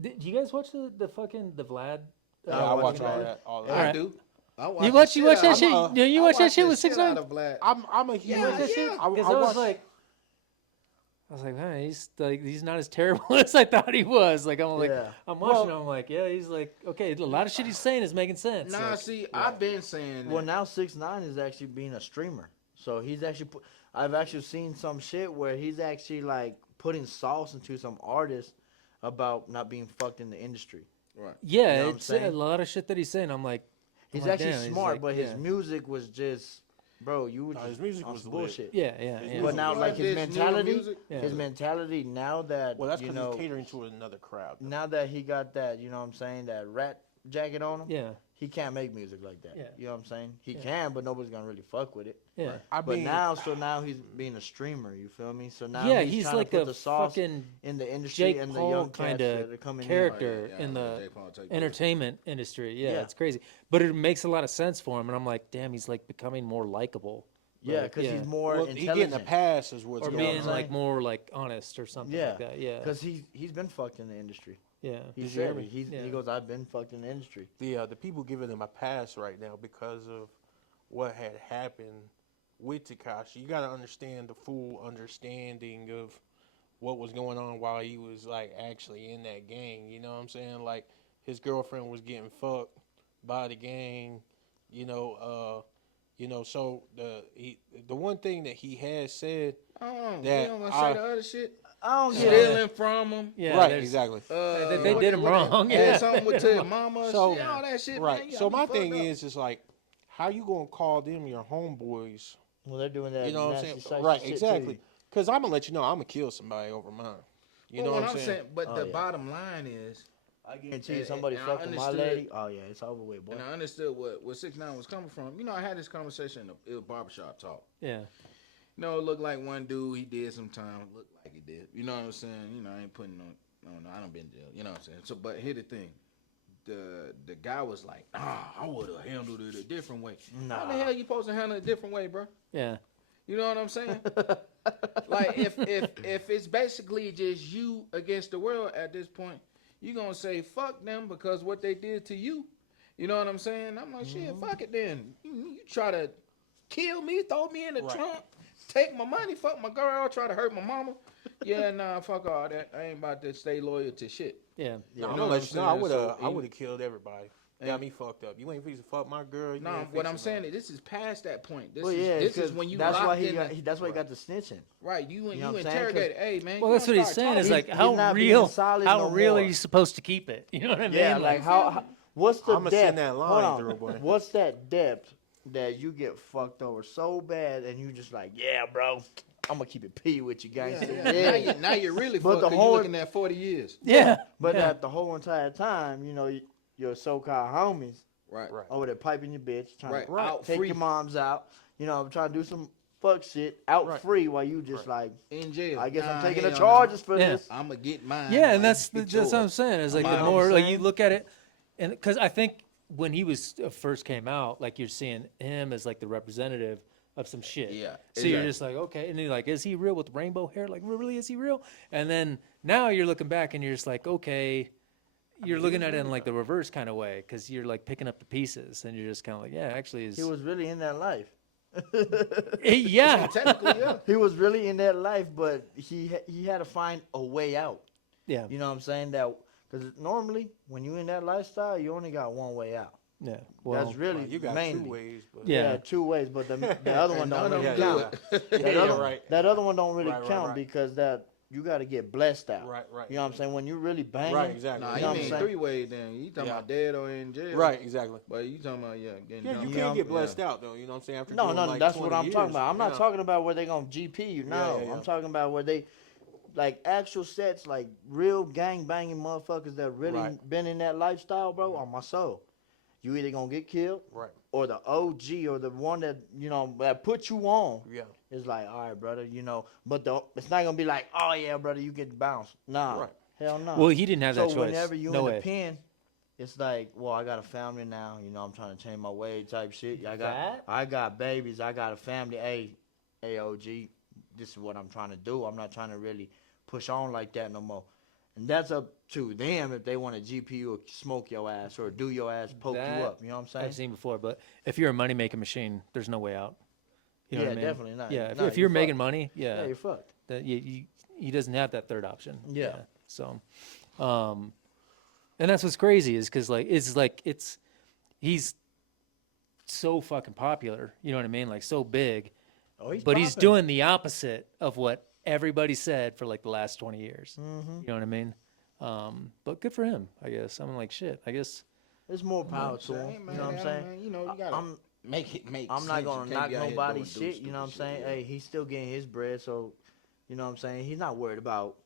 did you guys watch the fucking the Vlad? Yeah, I watch watching all that. that. All I that. Alright. do. I You watch watch that out shit? of- Yeah, you I watch that watch shit the with shit 6ix9ine? out of Vlad. I'm a huge. Yeah, yeah. Because I I was watch- like, man, he's not as terrible as I thought he was. Like I'm Yeah. I'm watching him. I'm like, yeah, he's like, okay, a lot of shit he's saying is making sense. Nah, Like, see, I've been saying that. Well, now 6ix9ine is actually being a streamer. So he's actually I've actually seen some shit where he's actually like putting sauce into some artists about not being fucked in the industry. Right. yeah, You know what I'm it's a saying? lot of shit that he's saying. I'm like, He's like, actually damn, he's smart, like, but his yeah. music was just, bro, you were Nah, just his music on was some lit. bullshit. yeah. But now, You like like his this newer mentality, music? Yeah. his mentality now that Well, that's you because know, he's catering to another crowd. though. now that he got that, you know what I'm saying, that rat jacket on him, yeah, he can't make music like that. Yeah. You know what I'm saying? He Yeah. can, but nobody's gonna really fuck with it. yeah. I But mean, now he's being a streamer. You feel me? So now Yeah, he's he's trying like to put a the sauce fucking in the industry Jake and the Paul young cats kinda that are coming character. Oh, in the Jake Paul take entertainment industry. Yeah, Yeah. it's crazy. But it makes a lot of sense for him, and I'm like, damn, he's like becoming more likable. in. Yeah, Like, because yeah. he's more well, he getting intelligent. a pass is what's Or going being I'm on. like saying? more like honest or something Yeah, like that. Yeah, because he's been fucked in the industry. yeah. He Did you hear said me? it. Yeah. He goes, I've been fucked in the industry. The people giving him a pass right now because of what had happened with Tekashi. You got to understand the full understanding of what was going on while he was like actually in that gang. You know what I'm saying? Like his girlfriend was getting fucked by the gang. So the one thing that he has said. Oh, That you don't want to I- say the other shit? I don't get it. Stealing from him. Yeah, right, there's- exactly. They did him wrong, yeah. Yeah, something with your mama. So- shit, all that shit. Right. Man, you So gotta my be thing fucked up. is like, how you gonna call them your homeboys? Well, they're doing that. You know what I'm nasty saying? sexy Right, shit to exactly. you. Because I'm gonna let you know I'm gonna kill somebody over mine. You know Well, what I'm saying? But Oh, the yeah. bottom line is, I guarantee you, And- somebody and I fucking my understood- lady. Oh yeah, it's over with, boy. and I understood what 6ix9ine was coming from. You know, I had this conversation. It was barbershop talk. yeah. You know, it looked like one dude, he did some time. Looked like he did. You know what I'm saying? You know, I ain't putting on. No, I done been jail. You know what I'm saying? So, but here the thing. The guy was like, I would have handled it a different way. How the Nah. hell you supposed to handle it a different way, bro? Yeah. You know what I'm saying? Like if it's basically just you against the world at this point, you gonna say fuck them because what they did to you. You know what I'm saying? I'm like, shit, fuck it then. You try to kill me, throw me in the Right. trunk, take my money, fuck my girl, try to hurt my mama. Yeah, nah, fuck all that. I ain't about to stay loyal to shit. Yeah. No, I'm know gonna what let you know. I I'm would saying? have. So I would have killed everybody. Got me fucked up. You ain't fixing to fuck my girl. You No, ain't what I'm fixing saying is this is past that point. This Well, is yeah, this is 'cause when you that's why locked he in got. the- That's why he got the snitching. right. You know what I'm saying? interrogated. Hey man. Well, you that's what gonna he's start saying. Is talking. like He's how not being real? solid How no real are more. you supposed to keep it? You know what I mean? Yeah, like how what's the I'ma depth? send that line Hold on. through, boy. What's that depth that you get fucked over so bad and you just like, yeah, bro, I'm gonna keep it P with you, Yeah, gangster. yeah. Now you're really But fucked. the 'cause whole- you looking at 40 years. Yeah. But yeah. that the whole entire time, you know, your so-called homies Right. Right. over there piping your bitch, trying Right. to Out take free. your moms out, you know, trying to do some fuck shit out Right. free while you just like, In jail. I guess I'm taking the hell charges for Yeah. this. I'm gonna get mine. Yeah, while and that's you get that's what I'm yours. saying. Is like You the know what more I'm like you saying? look at it, and because I think when he was first came out, like you're seeing him as like the representative of some shit. Yeah, So you're exactly. just like, okay, and you're like, is he real with rainbow hair? Like, really, is he real? And then now you're looking back and you're just like, okay, you're looking at it in like the reverse kind of way because you're like picking up the pieces and you're just kind of like, yeah, actually, is He was really in that life. yeah, Technically, yeah. He was really in that life, but he had to find a way out. yeah, You know what I'm saying? That Because normally, when you in that lifestyle, you only got one way out. Yeah. Well, That's really Well, you got mainly. 2 ways, but Yeah. 2 ways, but the other one And don't none of really them count. do it. That other one don't really Right, right, count right. because that you got to get blessed out. Right, right. You know what I'm saying? When you really banging, Right, exactly. Nah, You you know what I'm mean saying? 3-way then. You talking Yeah. about dead or in jail. Right, exactly. But you talking about, getting Yeah, you dumped. Yeah, can't get Yeah. blessed out though. You know what I'm saying? After No, doing, no, like, that's what 20 I'm talking years, about. I'm not yeah. talking about where they gonna GP you. No, yeah. I'm talking about where they, like actual sets, like real gang banging motherfuckers that really Right. been in that lifestyle, bro. On my soul, you either gonna get killed, Right. or the OG or the one that that put you on. Yeah. It's like, all right, brother, but it's not gonna be like, oh yeah, brother, you get bounced. Nah, Right. hell no. well, he didn't have So that choice. whenever you no in way. the pen, it's like, well, I got a family now. I'm trying to change my way type shit. That? I got babies. I got a family. Hey, OG, this is what I'm trying to do. I'm not trying to really push on like that no more. And that's up to them if they want to GP you or smoke your ass or do your ass, poke That you up. You know what I'm saying? I've seen before, but if you're a money making machine, there's no way out. You know Yeah, what I mean? definitely not. Yeah, Nah, if you're making fucked. money, Yeah, yeah, you're fucked. that he doesn't have that third option. Yeah. So, and that's what's crazy is because he's so fucking popular. You know what I mean? Like so big, Oh, he's but he's popping. doing the opposite of what everybody said for like the last 20 years. Mhm. You know what I mean? But good for him, I guess. I'm like shit. I guess There's more power to him. You know what I'm saying? Man, you gotta I'm make it make I'm not sense. gonna You can't knock be out here nobody's doing shit. You know what I'm stupid saying? shit, Hey, he's still getting his bread, so you know what I'm saying. He's not worried about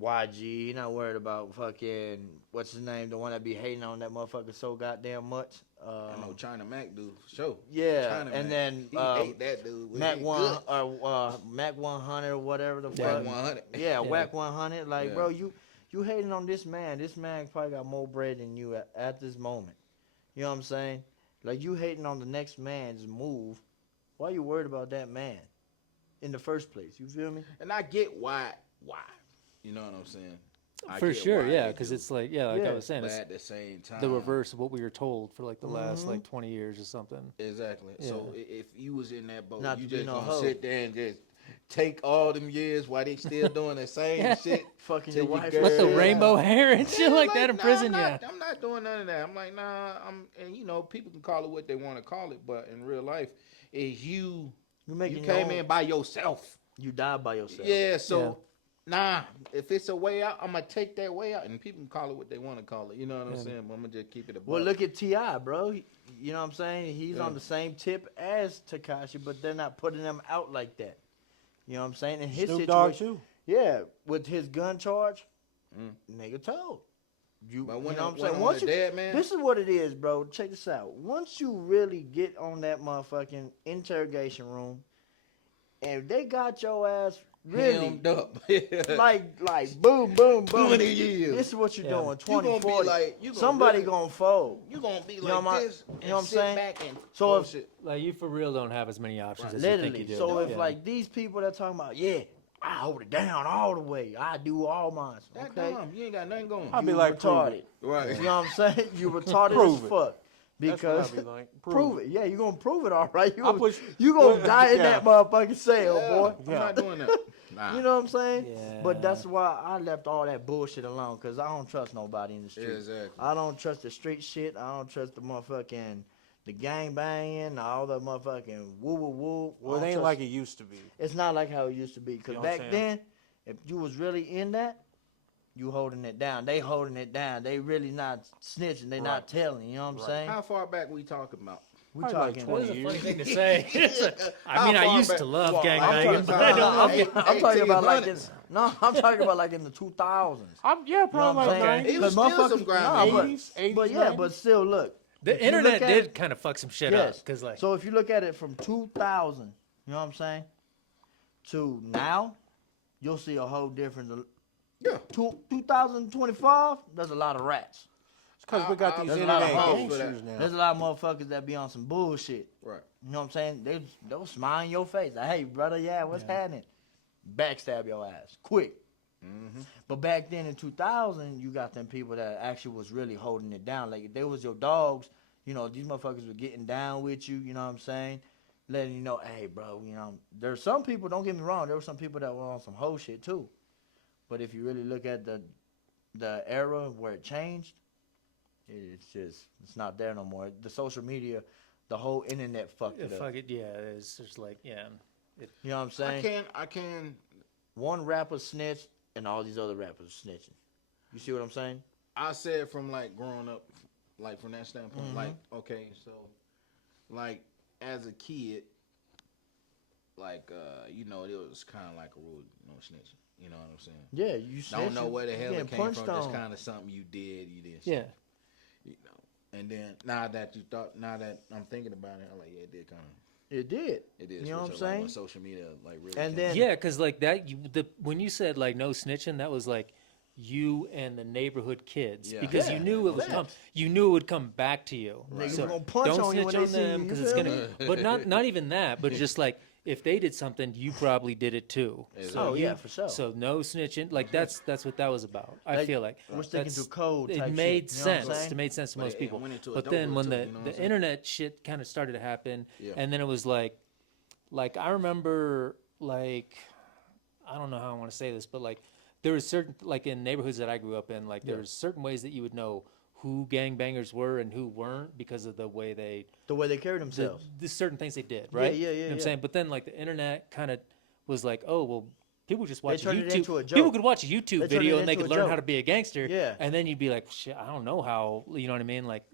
YG. He's not worried about fucking what's his name, the one that be hating on that motherfucker so goddamn much. I know China Mac do for sure. Yeah, China and Mac. then He hate that dude. Mac He one good. or Mac 100 or whatever the Yeah. fuck. Mac 100. Yeah, Whack 100. Like, Yeah. bro, you hating on this man. This man probably got more bread than you at this moment. You know what I'm saying? Like, you hating on the next man's move. Why you worried about that man in the first place? You feel me? And I get why. You know what I'm saying? I for get sure, why yeah, they because do. it's like I Yeah, was saying, But it's at the same time, the reverse of what we were told for like the last Mhm. like 20 years or something. Exactly. So if you was in that boat, Not you to be just no gonna hoe. sit there and just take all them years while they still doing the same Yeah. shit. Fucking Till your you wife. get- With the Yeah. rainbow hair and shit Yeah, like that in nah, prison, I'm not doing none of that. I'm like, nah, and people can call it what they want to call it, but in real life, is You you making came in by yourself. You died by yourself. Yeah, so nah, if it's a way out, I'm gonna take that way out, and people can call it what they want to call it. You know what I'm Yeah. saying? But I'm gonna just keep it a Well, buck. look at T.I., bro. You know what I'm saying? He's Yeah. on the same tip as Tekashi, but they're not putting them out like that. You know what I'm saying? In his Snoop Dogg situation, too. yeah, with his gun charge, Mm. nigga told. You But know when what I'm when saying? on Once the you, dead man, this is what it is, bro. Check this out. Once you really get on that motherfucking interrogation room, and they got your ass really hemmed up. like boom, boom, boom. 20 years. This is what you're Yeah. doing. You 20, gonna be 40. like, you gonna Somebody really- gonna fold. You gonna be You like know this, you and know what I'm sit saying? back and So if- bullshit. Like you for real don't have as many options Right. as you think Literally. you do. So if Yeah. like these people that talking about, yeah, I hold it down all the way. I do all mine. That Okay. dumb. You ain't got nothing going. I'll be You like, prove retarded. it. Right. You know what I'm saying? You retarded Prove as it. fuck. That's what Because I'll be like. prove it. Yeah, you gonna prove it all right. You I'll gonna, push- you gonna die in Yeah. that motherfucking cell, Yeah, boy. I'm Yeah. not doing that. Nah. You know what I'm saying? Yeah. But that's why I left all that bullshit alone, because I don't trust nobody in the street. Exactly. I don't trust the street shit. I don't trust the motherfucking the gang banging, all the motherfucking woo woo woo. Well, it I don't ain't trust- like it used to be. It's not like how it used to be. Because You know what I'm back saying? then, if you was really in that, you holding it down. They holding it down. They really not snitching. They not Right. telling. You know what I'm Right. saying? How far back we talking about? We Probably like talking. 20 That is a years. funny thing to say. How I mean, I far used back- to love Well, gang I'm banging, talking but I about- don't. I'm talking about like in, 1800s. no, I'm talking about like in the 2000s. Yeah, probably You know what I'm like saying? Okay. 90s. It was Because still some motherfuckers- grimy nah, but- 80s, 80s, But yeah, 90s. but still, look. The if you internet look at did it- kind of fuck some shit Yes. up because like So if you look at it from 2000, you know what I'm saying, to now, you'll see a whole different. Yeah. 2025, there's a lot of rats. It's because we got I- these there's a lot of internet hoes for that. gangsters now. There's a lot of motherfuckers that be on some bullshit. Right. You know what I'm saying? They'll smile in your face. Like, hey, brother, yeah, what's happening? Backstab your ass. Quick. Mm-hmm. But back then in 2000, you got them people that actually was really holding it down. Like, if they was your dogs, you know, these motherfuckers were getting down with you, you know what I'm saying? Letting you know, hey, bro, you know, there's some people, don't get me wrong, there were some people that were on some whole shit too. But if you really look at the the era where it changed, it's not there no more. The social media, the whole internet fucked it up. Fuck it, yeah. It's just like, yeah. You know what I'm saying? I can. One rapper snitched, and all these other rappers snitching. You see what I'm saying? I said from like growing up, like from that standpoint, Mhm. like okay, so like as a kid, like you know, it was kind of like a rule, snitching. You know what I'm saying? Yeah, you snitching. Don't know where the hell you it getting came punched from. Just on. kind of something you did. Yeah. You know. And then now that I'm thinking about it, I'm like, yeah, it did kind of. It did. It is. You know what I'm like, when saying? social media, like really. And came. then- Yeah, because like that, when you said like no snitching, that was like you and the neighborhood kids, Yeah. because Yeah, you knew it was facts. you knew it would come back to you. Niggas So gonna punch don't on you snitch when on they see them you, because you it's feel gonna. me? But not even that, but just like if they did something, you probably did it too. Exactly. So Oh, you- yeah, for sure. So no snitching. Like that's what that was about. I Like, feel like we're sticking that's- to code It type made shit, you know what I'm sense. saying? It made sense to But most it people. went into But adulthood then when too, the you know what I'm saying? internet shit kind of started to happen, Yeah. and then it was like I remember like I don't know how I want to say this, but like there was certain like in neighborhoods that I grew up in, like there was certain ways that you would know who gangbangers were and who weren't because of the way they The way they carry themselves. the certain things they did, right? yeah, You know what I'm yeah. saying? But then like the internet kind of was like, oh well, people just watch turned it YouTube. into a People joke. could watch a They YouTube turned video it and they into could a learn how joke. to be a gangster. Yeah. And then you'd be like, shit, I don't know how. You know what I mean? Like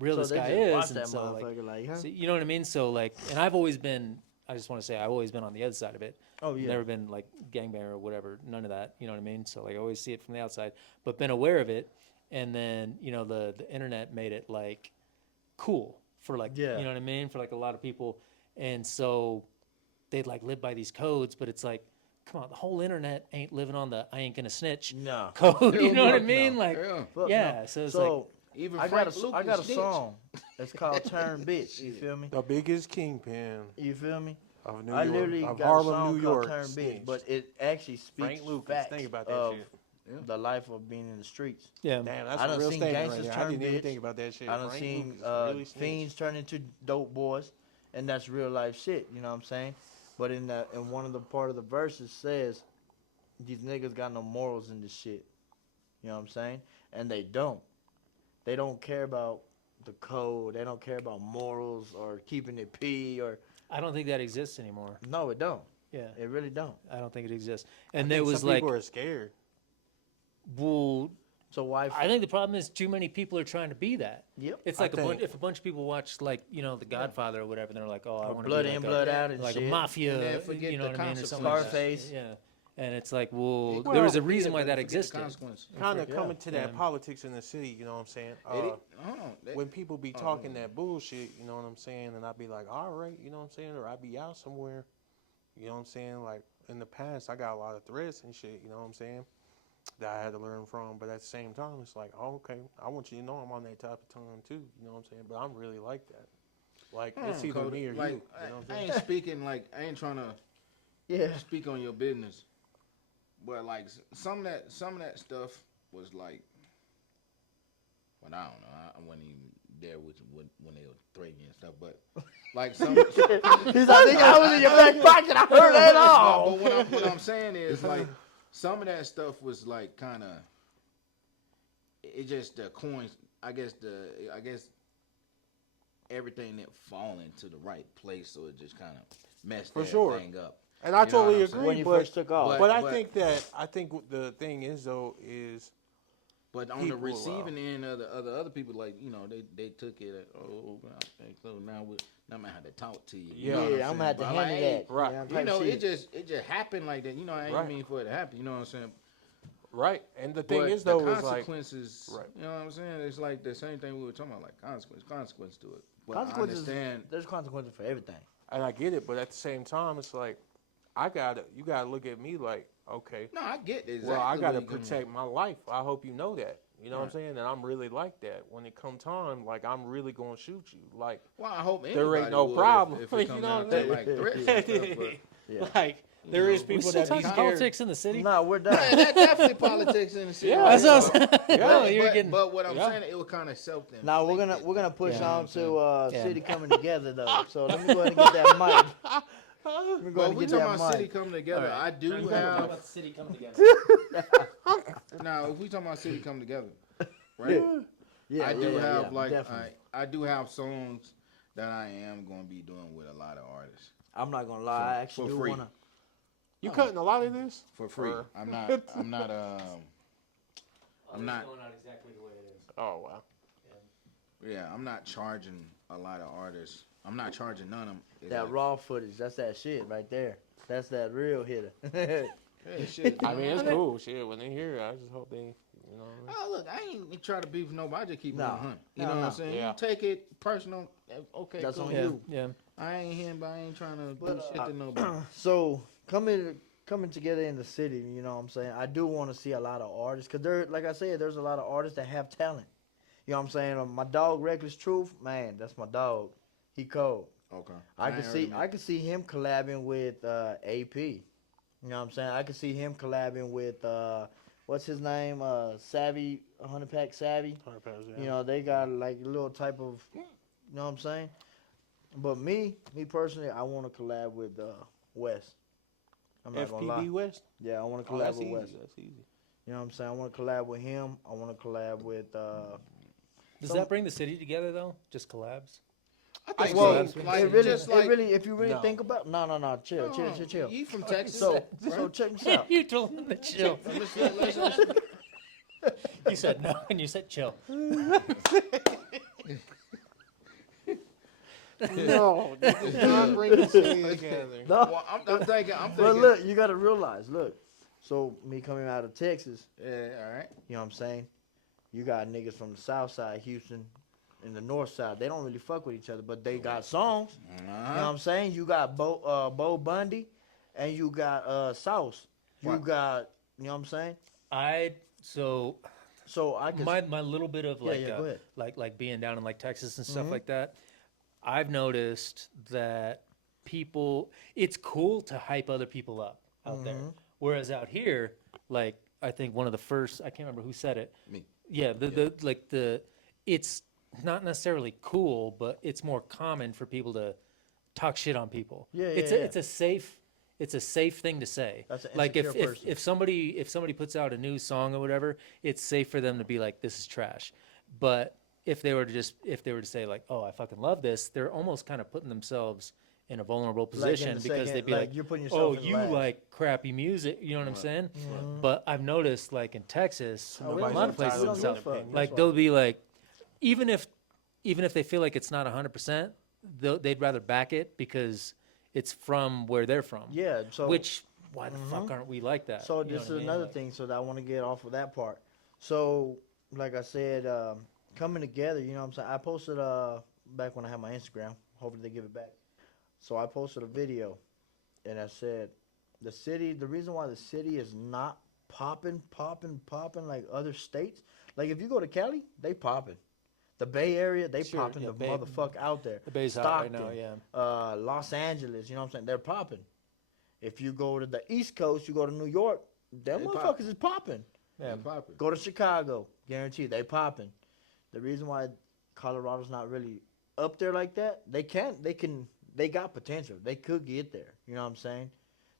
real So this they guy just is. watch And that so like, motherfucker like, huh? so, you know what I mean? So like, and I've always been. I just want to say I've always been on the other side of it. Oh, yeah. Never been like gangbanger or whatever. None of that. You know what I mean? So like I always see it from the outside, but been aware of it. And then the internet made it like cool for like Yeah. you know what I mean, for like a lot of people. And so they'd like live by these codes, but it's like, come on, the whole internet ain't living on the I ain't gonna snitch No. code. You know what I Fuck mean? no. Like Yeah. Fuck yeah. no. So it's So like Even I Frank got a Lucas ditched. song. It's called "Turn Bitch." You feel me? The biggest kingpin You feel me? of New I York, literally of got Harlem, a song New called York. "Turn Bitch," snitched. but it actually speaks Frank Lucas, facts think about that of shit. Yeah. the life of being in the streets. yeah. Damn, that's I a done real seen statement right gangsters there. I turn didn't even bitch. think about that shit. I done Frank seen Lucas really snitched. fiends turn into dope boys, and that's real life shit. You know what I'm saying? But in one of the part of the verses says, these niggas got no morals in this shit. You know what I'm saying? And they don't. They don't care about the code. They don't care about morals or keeping it P or I don't think that exists anymore. no, it don't. Yeah. It really don't. I don't think it exists. I And think there was some like, people are scared. well, So why? I think the problem is too many people are trying to be that. Yep. It's I like think- if a bunch of people watch like The Godfather or whatever, they're like, oh, I Or want to blood be in, like blood a, out, and like shit. a mafia, And then forget you know the what I mean, or something like that. Scarface. Yeah, and it's like, well, Well, there was a yeah, reason why but that forget the existed. consequence. Kind of yeah. coming to that Yeah. politics in the city, you know what I'm saying? Hold on. When people be talking that bullshit, you know what I'm saying, and I be like, all right, you know what I'm saying, or I be out somewhere, you know what I'm saying, like in the past, I got a lot of threats and shit, you know what I'm saying, that I had to learn from, but at the same time, it's like, oh, okay, I want you to know I'm on that type of time too, you know what I'm saying, but I'm really like that. Like, it's either Cody, me or like, you, you know what I I'm ain't saying? speaking like I ain't trying to Yeah. speak on your business, but like some of that stuff was like, well, I don't know. I wasn't even there when they were threatening and stuff, but like some. He's like, I think I was in your back pocket. I heard that all. But what I'm saying is like some of that stuff was like kind of. It just the coins. I guess everything that fall into the right place, so it just kind of messed For that sure. thing up. And I You know totally what I'm saying? agree, When you but, first took off. but I But- think the thing is though is But on People, the receiving end of the other people, like they took it. So now I'm gonna have to talk to you. Yeah. know what I'm gonna have to But handle like, that. Right. Yeah, You type know, shit. it just happened like that. You know, I Right. ain't mean for it to happen. You know what I'm saying? right. And the thing But is the though is like consequences. Right. You know what I'm saying? It's like the same thing we were talking about, like consequence to it. But Consequences. I understand. There's consequences for everything. and I get it, but at the same time, it's like you gotta look at me like, okay, No, I get exactly. well, I where gotta you're coming protect my life. I hope you know that. You know what I'm Right. saying? And I'm really like that. When it come time, like I'm really gonna shoot you. Like Well, I hope There ain't anybody no would problem. If You it comes know down what to I'm like saying? threats and stuff. But Yeah. like there is know, We people still that be talking scared. politics in the city. No, we're done. yeah, that definitely politics in the city. Yeah, That's what I'm saying. Yeah. No, you're getting. But what I'm Yeah. saying, it was kind of self. Now we're gonna push Yeah. on to Yeah. city coming together though. So let me go ahead and get that mic. We're But going we to talking get about that city mic. coming together. All right. I do Talk have. about the city coming together. Now, if we talking about city coming together, right? Yeah, I do have yeah, like definitely. I do have songs that I am going to be doing with a lot of artists I'm not gonna lie. I actually for do free. wanna. You cutting a lot of this? for free. Or- I'm not. I'm not. I'm not. going out exactly the way it is. Oh wow. Yeah, I'm not charging a lot of artists. I'm not charging none of them. That raw footage, that's that shit right there. That's that real hitter. Hey, shit. I mean, it's cool. Shit, when they hear it, I just hope they, you know. What Oh, look, I ain't try to beef nobody. I just keep it Nah. 100. You Nah, know what nah. I'm saying? Yeah. You take it personal. Okay, That's cool. on Yeah, you. yeah. I ain't him, but I ain't trying to do But, shit to nobody. So coming together in the city, you know what I'm saying? I do want to see a lot of artists because there, like I said, there's a lot of artists that have talent. You know what I'm saying? My dog, Reckless Truth, man, that's my dog. He cold. Okay. I ain't could heard see him yet. I could see him collabing with AP. You know what I'm saying? I could see him collabing with what's his name? Savvy, 100 Pack Savvy. yeah. You know, they got like a little type of, you know what I'm saying? But me personally, I want to collab with West. I'm not gonna lie. FPD West. Yeah, I want to Oh, collab that's with easy. West. That's easy. You know what I'm saying? I want to collab with him. I want to collab with. Does that bring the city together though? Just collabs? I think Well, so. it Like, it really, just like, if you really No. think about, no, chill. You from Texas? So right? check this out. You told him to chill. Let's- You said no, and you said chill. No, this does not bring the city together. No, well, I'm thinking. but look, you got to realize, look. So me coming out of Texas, Yeah, all right. you know what I'm saying? You got niggas from the south side, Houston, and the north side. They don't really fuck with each other, but they got songs. You know what I'm saying? You got Bo Bundy, and you got Sauce. You What? got, you know what I'm saying? So I could. my little bit of like go ahead. like being down in like Texas and Mm-hmm. stuff like that. I've noticed that people, it's cool to hype other people up out there, Mm-hmm. whereas out here, like I think one of the first, I can't remember who said it. Me. Yeah, it's not necessarily cool, but it's more common for people to talk shit on people. Yeah, it's yeah, a, it's a safe thing to say. That's an like if, insecure if person. if somebody puts out a new song or whatever, it's safe for them to be like, this is trash. But if they were to say like, oh, I fucking love this, they're almost kind of putting themselves in a vulnerable Like in position the because second- they'd be like like, you're putting yourself oh, in you last. like crappy music, you know what I'm saying? Mm-hmm. But I've noticed like in Texas, Oh, a we lot don't of places give a in fuck. South, We don't give a fuck. like That's they'll be like, even if they feel like it's not 100%, they'd rather back it because it's from where they're from. Yeah. So Which why the fuck aren't we like that? So You know this what is I mean? another Like, thing. So that I want to get off of that part. So like I said, coming together. You know what I'm saying? I posted back when I had my Instagram. Hopefully they give it back. So I posted a video, and I said, the reason why the city is not popping like other states. Like if you go to Cali, they popping. The Bay Area, they Sure, popping yeah, the Bay- motherfucker out there. The Bay's hot right now, Stockton, yeah. Los Angeles, you know what I'm saying? They're popping. If you go to the East Coast, you go to New York, them They motherfuckers poppin'. is popping. Yeah. They popping. Go to Chicago, guaranteed they popping. The reason why Colorado's not really up there like that, they got potential. They could get there. You know what I'm saying?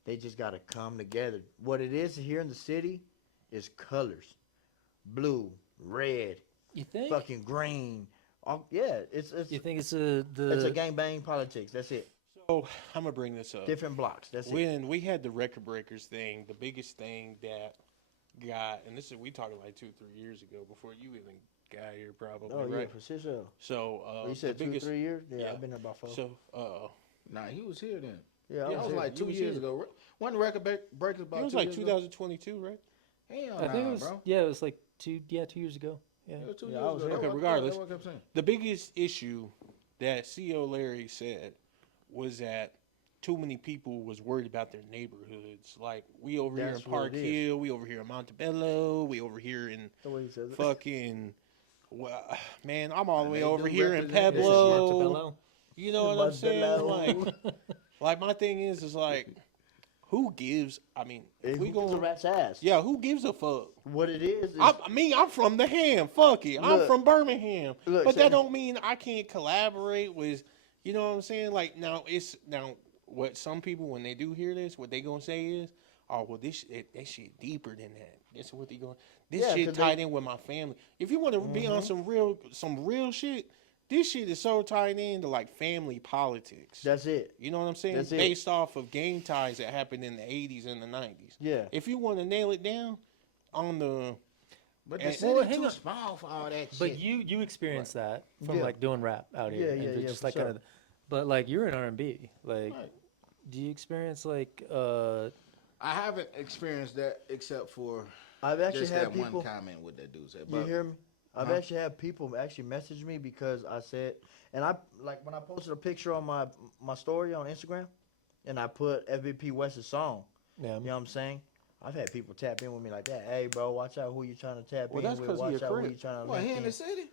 They just gotta come together. What it is here in the city is colors. Blue, red, You think? fucking green. Yeah, it's You think it's it's a gangbang politics. That's it. So I'm gonna bring this up. Different blocks. That's it. When we had the record breakers thing, the biggest thing that got, and this is we talking like 2-3 years ago before you even got here, probably, Oh yeah, right? for sure. So You said the 2 biggest, 3 years? Yeah, yeah. I've been there about 4. So Nah, he was here then. yeah, Yeah, I was here. like You 2 was years here. ago. One record breakers about it was 2 like years ago. 2022, right? Hell I think nah, it was, bro. yeah, it was like 2 years ago. Yeah. It was 2 Yeah, years I was ago. here. That's Okay, what- regardless. that's what I kept saying. The biggest issue that CEO Larry said was that too many people was worried about their neighborhoods. Like we over That's here in what Park it is. Hill, we over here in Montebello, we over here in The way he says it. fucking. Well, man, I'm all the way They over do here in represent- This is Pueblo. Montebello. You know what I'm saying? Montebello. Like my thing is like, who gives? I mean, if we Who gives a go, rat's ass? yeah, who gives a fuck? What it is I'm from the Ham. Fuck it. I'm Look. from Birmingham. Look, But so- that don't mean I can't collaborate with. You know what I'm saying? Like now, what some people when they do hear this, what they gonna say is, oh well, that shit deeper than that. This is what they going. This Yeah, shit 'cause tied in with my family. If you want to be on some real shit, this shit is so tied into like family politics. That's it. You know what I'm saying? That's it. Based off of gang ties that happened in the 80s and the 90s. Yeah. If you want to nail it down on the But the And- city Well, hang too on. small for all that shit. But you experienced that from Yeah. like doing rap out here, Yeah, and yeah, just for like sure. kind of. But like you're in R&B, like, Right. do you experience like I haven't experienced that except for I've actually just had that people. one comment with that dude said. You But hear me? I've Huh? actually had people actually message me because I said, and I like when I posted a picture on my story on Instagram, and I put FVP West's song. yeah? You know what I'm saying? I've had people tap in with me like that. Hey, bro, watch out who you trying to tap Well, in that's with. 'cause he Watch a out who Crip. you trying to well, link he in in. the city.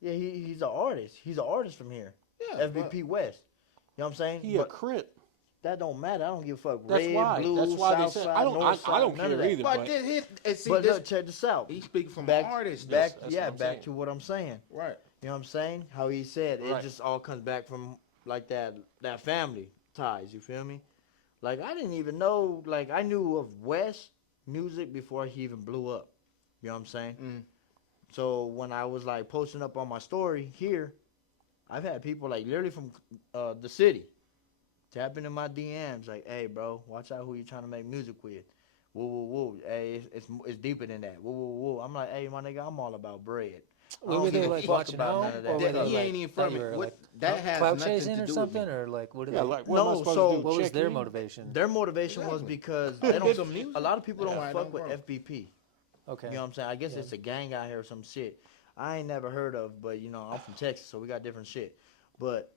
Yeah, he's an artist. He's an artist from here. Yeah. FVP West. You know what I'm saying? he a But Crip. that don't matter. I don't give a fuck. That's Red, why. blue, That's why they south said side, I don't. north side, I don't none of care that. either. But But this hit, see But this. look, check this out. He speaking from Back, an artist. back, That's yeah, what I'm back saying. to what I'm saying. Right. You know what I'm saying? How he said it Right. just all comes back from like that family ties. You feel me? Like I didn't even know. Like I knew of West music before he even blew up. You know what I'm saying? Mm. So when I was like posting up on my story here, I've had people like literally from the city tapping in my DMs like, "Hey, bro, watch out who you trying to make music with." Woo woo woo. Hey, it's deeper than that. Woo woo woo. I'm like, hey, my nigga, I'm all about bread. I Were don't they give a like fuck watching about out, none of that. or were That- they he like, ain't even thought from you it. were, What like, that has clout nothing chasing to or do something, with me. or like what? Did yeah, they, like what am I No, supposed so to do? what was Check their in? motivation? Their motivation was Exactly. because they don't. Some music. A lot of people That's don't why I fuck don't with grow. FBP. Okay. You know what I'm saying? I guess Yeah. it's a gang out here or some shit. I ain't never heard of, but you know, I'm from Texas, so we got different shit. But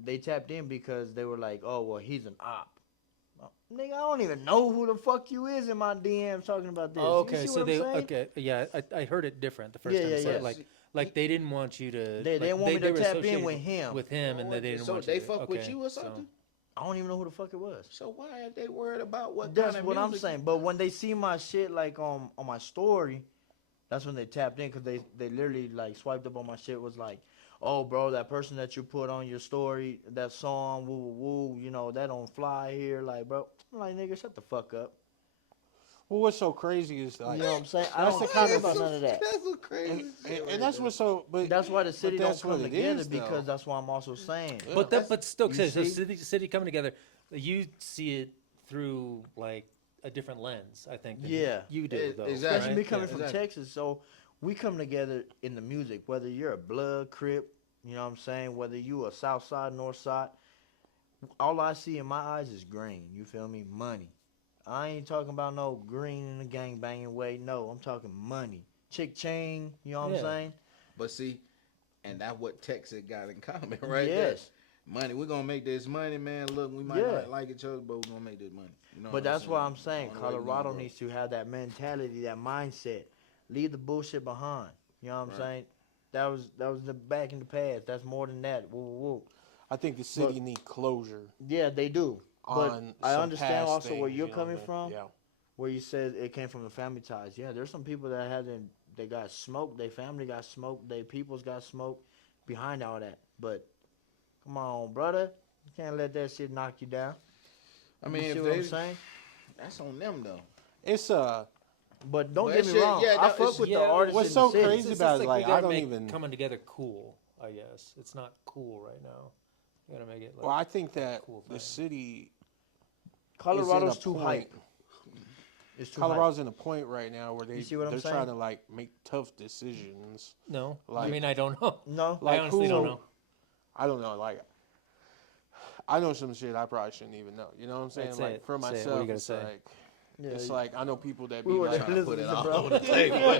they tapped in because they were like, oh, well, he's an op. Nigga, I don't even know who the fuck you is in my DMs talking about this. Oh, You okay, see so what I'm they saying? okay, yeah, I heard it different the first Yeah, time. yeah, So yeah. like they didn't want you to. They like, didn't want me to were tap in associated with him. with him, and they didn't So want they you to. fuck with okay, you or so- something? I don't even know who the fuck it was. So why are they worried about what That's kind of what I'm music? saying. But when they see my shit like on my story, that's when they tapped in because they literally like swiped up on my shit was like, oh bro, that person that you put on your story, that song, woo woo woo, you know that don't fly here, like bro. I'm like nigga, shut the fuck up. Well, what's so crazy is like, You know what I'm saying? I That's don't the kind care of- about none of that. That's what crazy. and, shit right and that's there. what's so. But That's why the city don't that's what come it together is, though. because that's why I'm also saying. Yeah. But That's- but still, you so see? city coming together, you see it through like a different lens, I think. Than Yeah. you do though. Exactly. Especially right? me coming Yeah. from exactly. Texas, so we come together in the music. Whether you're a blood, crip, you know what I'm saying. Whether you a South Side, North Side, all I see in my eyes is green. You feel me? Money. I ain't talking about no green in a gang banging way. No, I'm talking money. Chick chain. You know what Yeah. I'm saying? But see, and that's what Texas got in common, right? Yes. There. Money. We're gonna make this money, man. Look, we might Yeah. not like each other, but we're gonna make this money. You know But that's why I'm saying The only way we gonna Colorado grow. needs to have that mentality, that mindset. Leave the bullshit behind. You know what I'm Right. saying? That was the back in the past. That's more than that. Woo, woo, woo. I think the city need closure. Yeah, they do. But On I some understand past also where things, you're you know, coming that- from. Yeah. Where you said it came from the family ties. Yeah, there's some people that they got smoked. Their family got smoked. Their peoples got smoked behind all that. But come on, brother, you can't let that shit knock you down. I mean, you if see what I'm they, saying? that's on them though. It's But don't Well, get that me shit- wrong. yeah, I that- fuck it's- with the yeah, artists what's in so the city. crazy about it, like, we I gotta don't make even- coming together cool. I guess it's not cool right now. You gotta make it. Like, well, I think that cool the thing. city Colorado's is too in a hype. point. It's too hype. Colorado's in a point right now where You see what I'm they're saying? trying to like make tough decisions. no, I Like- mean I don't know. No, Like I honestly who? don't know. I don't know. Like I know some shit I probably shouldn't even know. You know what I'm saying? Right, say like it. for Say it. What myself, you gotta it's say? like yeah, it's you- like I know people that we be were like, there. Trying to put it Listen, all bro. on the table.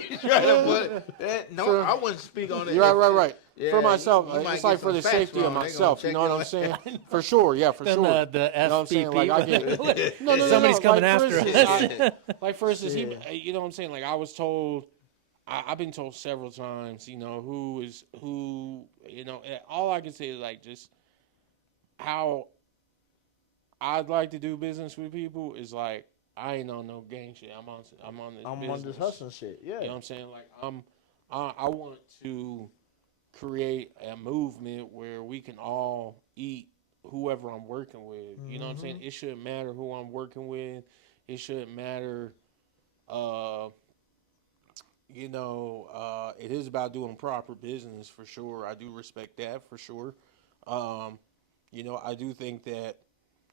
He's trying to put that. No, I wouldn't speak on it. right. Yeah, for myself, you might it's get like for some the facts safety of wrong. They gonna myself. You check know what your I'm ass. saying? For sure, yeah, for Then sure. the You know what I'm saying? Like, I FPP. No, Somebody's coming like, for after instance, us. Like for instance, Yeah. you know what I'm saying? Like I was told, I've been told several times, you know, who, you know, and all I can say is like just how I'd like to do business with people is like I ain't on no gang shit. I'm on this I'm business. on this hustling shit. Yeah. You know what I'm saying? Like I want to create a movement where we can all eat whoever I'm working with. You know what I'm saying? It shouldn't matter who I'm working with. It shouldn't matter. It is about doing proper business for sure. I do respect that for sure. I do think that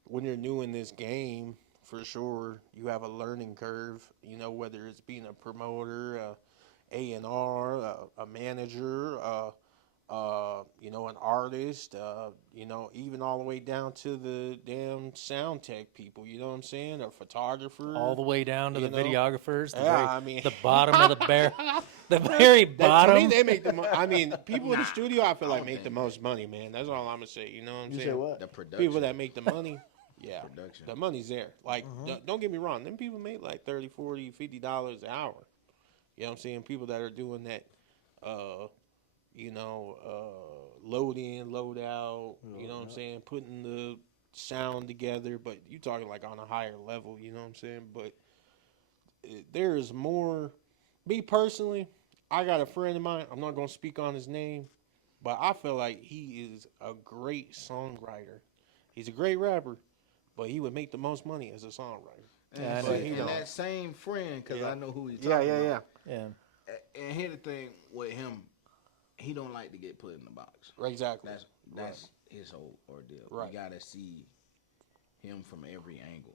when you're new in this game, for sure, you have a learning curve. Whether it's being a promoter, A&R, a manager, an artist, even all the way down to the damn sound tech people, you know what I'm saying? A photographer. All the way down to the videographers. The The bottom of the very bottom. To me, they make people in the studio, I feel like make the most money, man. That's all I'm gonna say. You know what I'm You saying? say what? The production. People that make the money, yeah, Production. the money's there. Like, don't get me wrong, them people make like $30, $40, $50 an hour. You know what I'm saying? People that are doing that, load in, load out. You know what I'm saying? Putting the sound together, but you talking like on a higher level. You know what I'm saying? But there is more. Me personally, I got a friend of mine. I'm not gonna speak on his name, but I feel like he is a great songwriter. He's a great rapper, but he would make the most money as a songwriter. And, But see, he and don't. that same friend, because Yeah. I know who he's talking about. Yeah. And here's the thing with him, he don't like to get put in the box. Exactly. That's his whole ordeal. Right. You gotta see him from every angle.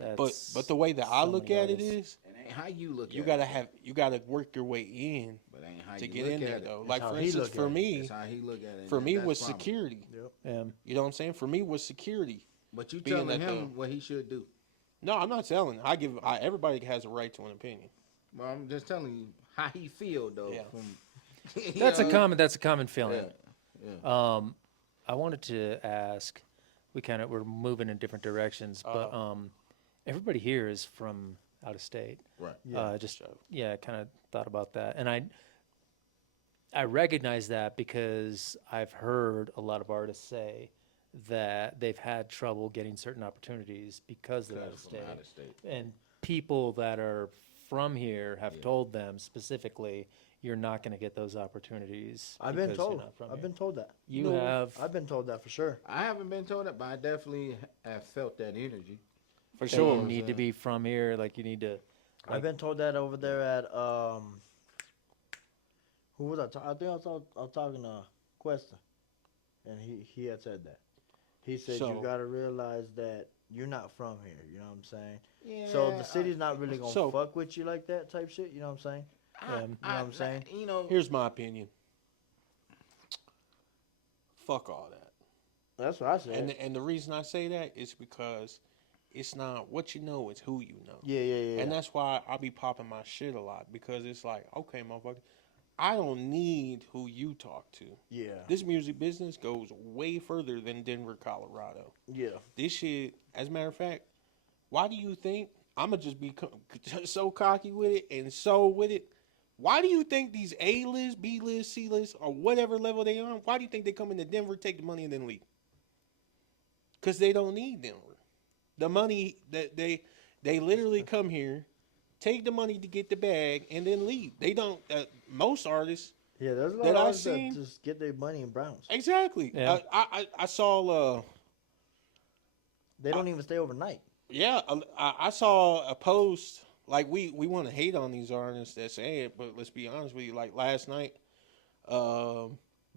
Right? But the way that I so look many at it artists. is, It ain't how you look you at it. you gotta work your way in But ain't how to you get look in at there it. though. It's Like how for he instance, look for at it. me, That's how he look at it. for me That's was problem. security. Yeah. You know what I'm saying? For me was security. But you being telling that him what he should do. No, I'm not telling. Everybody has a right to an opinion. Well, I'm just telling you how he feel though. Yeah. From, That's a common feeling. Yeah. I wanted to ask, we're moving in different directions, but everybody here is from out of state. Right. Kind of thought about that, and I recognize that because I've heard a lot of artists say that they've had trouble getting certain opportunities because they're out of From state, out of state. and people that are from here have told them specifically, you're not going to get those opportunities. I've been because you're told. not from I've here." been told that. You have. I've been told that for sure. I haven't been told that, but I definitely have felt that energy. For that sure. You need to be from here. Like you need to. I've been told that over there at who was I? I think I was talking to Questa, and he had said that. He said So- you got to realize that you're not from here. You know what I'm saying? Yeah. So the city's not really gonna So- fuck with you like that type shit. You know what I'm saying? I, Yeah, you know what I'm saying? You know, Here's my opinion. Fuck all that. That's what I said. And the reason I say that is because it's not what you know, it's who you know. Yeah. And that's why I be popping my shit a lot, because it's like, okay, motherfucker, I don't need who you talk to. yeah. This music business goes way further than Denver, Colorado. Yeah. This shit, as a matter of fact, why do you think I'm going to just be so cocky with it and so with it? Why do you think these A-list, B-list, C-list, or whatever level they on, why do you think they come into Denver, take the money, and then leave? Because they don't need Denver. The money that they literally come here, take the money to get the bag, and then leave. They don't. Most artists, Yeah, there's a lot that of I've artists that seen- just get their money in Browns. exactly. Yeah. I saw. They don't even stay overnight. Yeah, I saw a post. Like we want to hate on these artists that say it, but let's be honest with you. Like last night,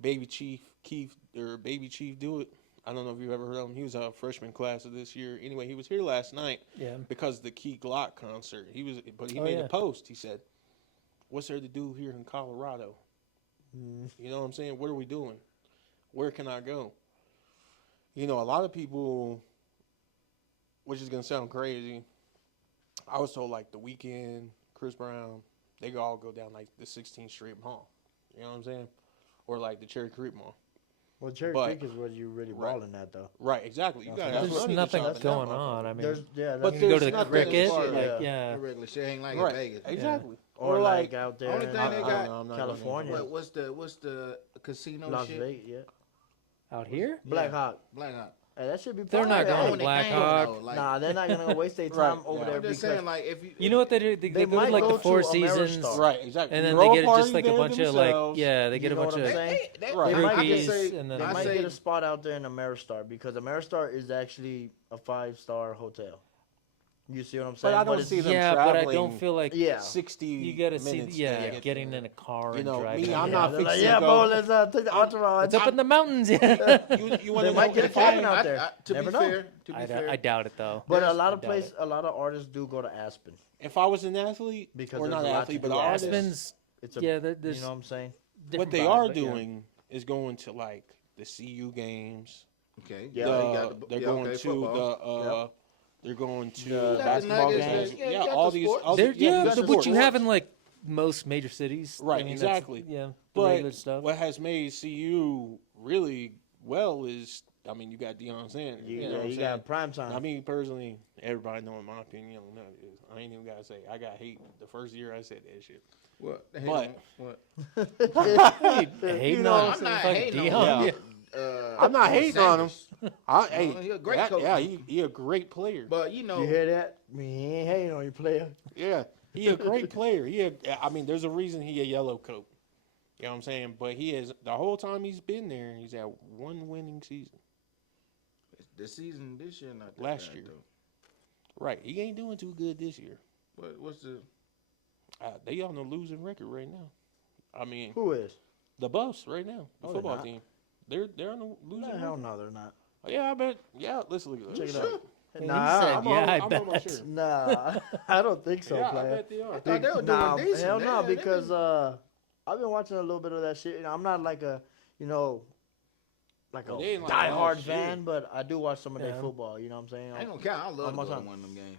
Baby Chief Do It. I don't know if you've ever heard of him. He was a freshman class of this year. Anyway, he was here last night Yeah. because of the Key Glock concert. He Oh, made yeah. a post. He said, "What's there to do here in Colorado? You know what I'm saying? What are we doing? Where can I go?" You know, a lot of people, which is gonna sound crazy, I was told like The Weeknd, Chris Brown, they could all go down like the 16th Street Mall. You know what I'm saying? Or like the Cherry Creek Mall. Well, Cherry But- Creek is where you really Right. balling at, though. Right, exactly. You That's gotta what- have There's money to nothing shop in that going motherfucker. on. I mean, There's But you can go to the there's nothing cricket. as far Like, as- The yeah. regular shit ain't like Right, in Vegas. exactly. Or like out there only in thing they got- I'm not California. What's the casino Las shit? Vegas, yeah. Out here? Black Yeah. Hawk. Black Hawk. Hey, that should be. They're not fire. going Hey, to Black Hawk. Nah, they're not gonna waste their time over I'm there just because saying, like, if You know what they do? They go to might like go the Four to Seasons, Ameristar. Right, exactly. and then Throw they a get party just like a there bunch of like, themselves. yeah, they get You a know bunch what I'm of saying? Right. They might I get can say, and then They I might say, get a spot out there in Ameristar because Ameristar is actually a 5-star hotel. You see what I'm saying? But I don't it's- see them yeah, but I traveling don't feel like 60 you got to see, minutes yeah, to get getting there. in a car You and know, driving. me, I'm Yeah, not they're fixing like, to yeah, go. bro, let's take the entourage. It's up in the mountains, yeah. You want They to might know get a if cabin I, out there. to Never be know. fair, I doubt it though. But a There's- lot of I doubt a lot of artists do go to Aspen if I was an athlete, because or there's not a an lot athlete, to but do an out artist, there. Aspen's, It's a, yeah, you there's know what I'm saying? what different they vibe, are but yeah. doing is going to like the CU games. okay, Yeah, They're going to football. they're going to The got the basketball Nuggets, games. yeah, you yeah, got all the these, sports. all There, the, yeah, you got the what you sports. have in like most major cities. Right, that's- exactly. Yeah, the But regular stuff. what has made CU really well is, I mean, you got Deion Sanders. You know what I'm You saying? got prime time. I mean, personally, everybody know in my opinion, I ain't even gotta say I got hate the first year I said that shit. What? But- What? Hating know, on I'm not fucking hating Deion. on Yeah. him. I'm not hating on him. Hey, he a great coach. yeah, he a great player. But you know, You hear that? Me ain't hating on your player. Yeah, he a great player. I mean, there's a reason he a yellow coat. You know what I'm saying? But he is the whole time he's been there. He's had one winning season. the season this year not that Last bad, year. though. Right, he ain't doing too good this year. What's the? They on a losing record right now. I mean, Who is? the Buffs right now, the No, they're football not. team. They're on a losing No, record. hell no, they're not. Yeah, I bet. Yeah, let's look. Check it Sure. out. He Nah, said, I'm yeah, I almost bet. sure. Nah, I don't think so, Yeah, I player. bet they are. I thought they were Nah, doing decent. hell no, They- because I've been watching a little bit of that shit. And I'm not like a, like Well, a they ain't like diehard last fan, year. but I do watch some of their Yeah. football. You know what I'm saying? I ain't gonna count. I love Almost to go to on. one of them games.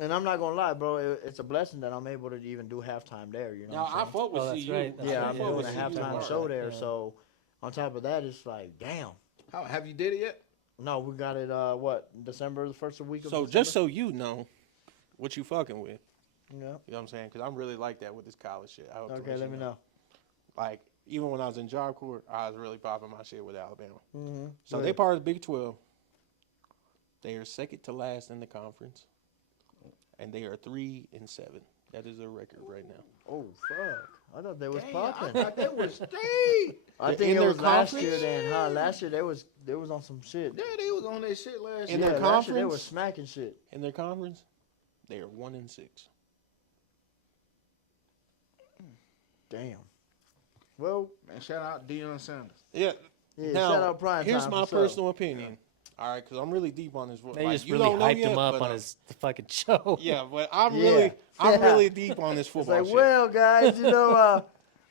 And I'm not gonna lie, bro. It's a blessing that I'm able to even do halftime there. You know Now what I I'm saying? fought with Oh, that's CU. right. That's Yeah, right. I'm Yeah, doing with a CU halftime tomorrow. show there. Yeah. So on top of that, it's like, damn. How have you did it yet? No, we got it. December, the first week of So December? just so you know, what you fucking with. Yeah. You know what I'm saying? Because I'm really like that with this college shit. I hope to Okay, you let me know. Like, even when I was in Job Corps, I was really popping my shit with Alabama. Mm-hmm. So they part of the Big 12. They are second to last in the conference. And they are 3-7. That is their record right now. Oh fuck! I thought they was Damn, popping. I thought they was straight. I In think it their was last year conference? then, huh? Last year they was on some shit. Yeah, they was on that shit last In year. their last year they conference? was smacking shit. In their conference, they are 1-6. Damn. Well, Man, shout out Deion Sanders. Yeah. yeah. Now, shout out Prime here's Time my for sure. personal opinion. All right, because I'm really deep on this. They just you really don't know hyped yet, him up but, on his fucking show. Yeah, but I'm Yeah. I'm Yeah. really deep on this It's football like, shit. well, guys,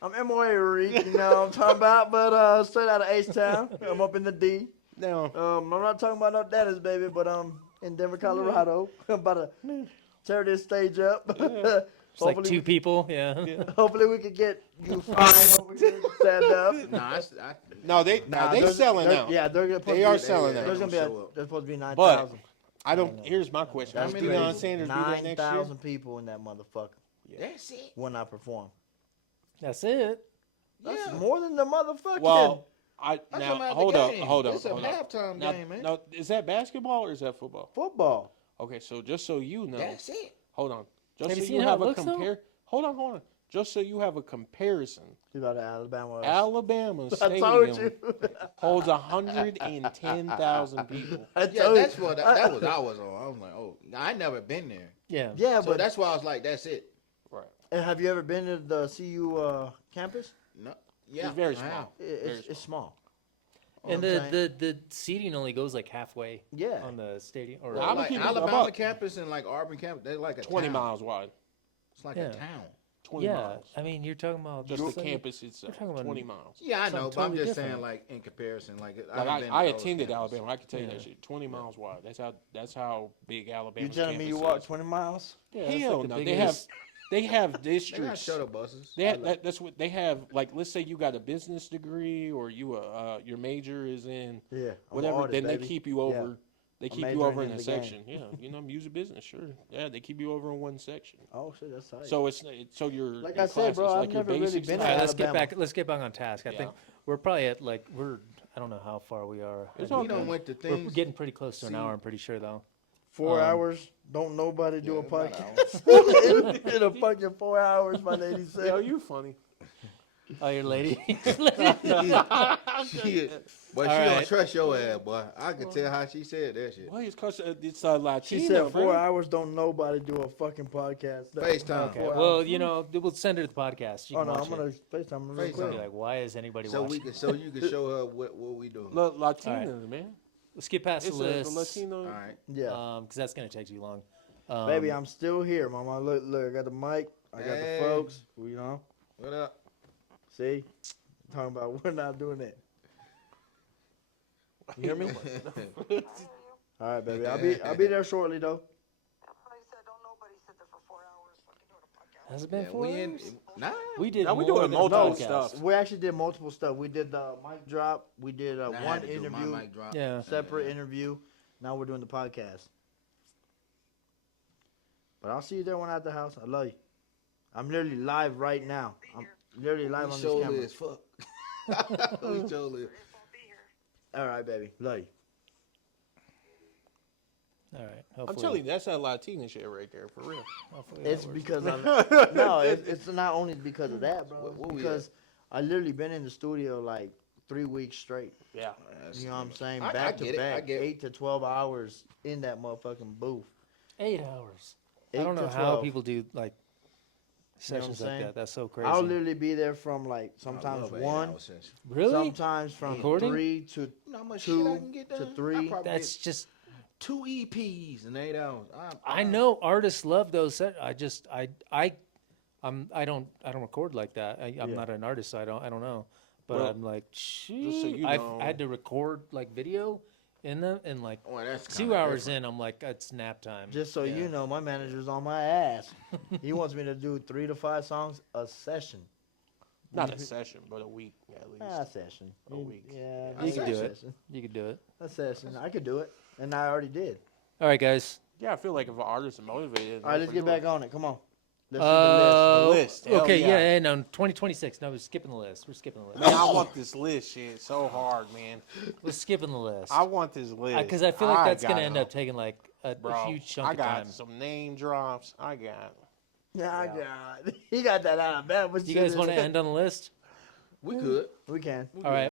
I'm MRA Reek, you know what I'm talking about, but straight out of H-Town. I'm up in the D. Now, I'm not talking about no Dallas, baby, but I'm in Denver, Colorado. I'm about to tear this stage up. It's like two people. Yeah. Hopefully we can get you five over here to stand up. Nah, no, they there's- selling they're- out. Yeah, they're supposed They to are be, selling they- out. There's gonna be Show up. there's supposed to be But 9,000. I don't. Here's my question: That's Will many Deion crazy. Sanders be there next year? 9,000 people in that motherfucker That's it. when I perform. That's it. That's Yeah. more than the motherfucking. Well, I'm now talking about hold the up, game. hold up, It's a hold up. halftime Now, game, man. now, is that basketball or is that football? football. Okay, so just so you know, That's it. hold on. Just Have you so seen you how have it a looks, though? compare. Hold on. Just so you have a comparison, You about Alabama. Alabama I told Stadium you. holds 110,000 people. I Yeah, told that's you. what that was. I was on. I was like, oh, I never been there. Yeah. Yeah, So but that's why I was like, that's it. Right. have you ever been to the CU campus? No, yeah, It's very I have. small. It's small. And You know what I'm saying? the seating only goes like halfway Yeah. on the stadium. Or Well, Well, I'm like keeping it Alabama above. campus and like Auburn campus, they're like a 20 town. miles wide. It's like Yeah. a town. 20 yeah. miles. I mean, you're talking about Just the some- campus itself. talking about 20 miles. Yeah, I know, Something but I'm totally just different. saying, like in comparison, like Like I've been to I those attended campuses. Alabama. I can tell you Yeah. that shit. 20 miles wide. That's how big Alabama. You telling me you campus walk is. 20 miles? Yeah, that's Hell like the no. biggest- They have They got districts. shuttle buses. That's what they have. Like, let's say you got a business degree or your major is in Yeah. I'm whatever. artist, then baby. they keep you over They Or keep you majoring over in in a the game. section. Yeah, you know, music business, sure. Yeah, they keep you over in one section. Oh shit, that's tight. So so you're Like your I said, bro, classes, I've like your never really basics. been All to right, let's get Alabama. back. Let's get back on task. I think we're probably at like I don't know how far we are. It's I We think done went to we're things. getting pretty close to an See- hour. I'm pretty sure though. 4 Um, hours. Don't nobody do Yeah, a about podcast in a fucking 4 hours by 86. Yo, you funny. Oh, your lady. Shit. But All she don't right. trust your ass, boy. I can tell how she said that shit. Well, it's cause it's Latino. She said 4 bro. hours. Don't nobody do a fucking podcast. FaceTime. Okay. 4 Well, hours. you know, we'll send her the podcast. You Oh can no, watch I'm gonna it. FaceTime her real FaceTime. quick. Be like, why is anybody So watching? you can show her what we doing. Latinos, man. Let's get past It's the a list. Latino. All right. Yeah, Because that's gonna take too long. baby, I'm still here, mama. Look, I got the mic. I got Hey. the folks. You know, What up? see, talking about we're not doing that. You hear me? All right, baby. I'll be there shortly though. Has it been Yeah, 4 we in. hours? Nah. We did. Now we more doing than multiple a podcast. stuff. We actually did multiple stuff. We did the mic drop. We did I had one to do my interview, mic drop. Yeah. separate interview. Now we're doing the podcast. But I'll see you there when I'm at the house. I love you. I'm literally live right now. I'm literally live We on this sure camera. is. Fuck. We sure is. All right, baby. Love you. All right. I'm Hopefully, telling you, that's that Latina shit right there, for real. hopefully that It's works. because of no. It's not only because of that, bro. What we Because I literally been in the studio like 3 weeks straight. Yeah. You know what I'm saying? I Back get to it, I back, get it. 8 to 12 hours in that motherfucking booth. 8 hours. 8 I don't to know 12. how people do like You know what I'm sessions like saying? that. That's so crazy. I'll literally be there from like I sometimes love 1, 8 hour session. Really? sometimes from Recording? 3 to You know how much 2 shit I can get to done? 3. I probably That's get just. 2 EPs in 8 hours. I know artists love those. I don't record like that. I'm Yeah. not an artist, so I don't know. But Well, I'm like, so shit. you I've know- had to record like video in them, and like Oh, that's 2 kinda hours different. in, I'm like, it's nap time. Just so Yeah. you know, my manager's on my ass. He wants me to do 3 to 5 songs a session. Not a session, but a week at least. A session. A week. Yeah, You a can do it. session. You could do it. A session. I could do it, and I already did. All right, guys. Yeah, I feel like if an artist is motivated. All right, let's get back on it. Come on. Let's The list. Hell Okay, yeah. yeah, no, 2026. No, we're skipping the list. We're skipping the list. Man, I want this list shit so hard, man. We're skipping the list. I want this list. Because I feel like that's going to gotta end know. up taking like a Bro, huge chunk I of got time. some name drops. I got. Yeah, I got. He got that out of bed. You guys want to end on the list? We could. We can. All right.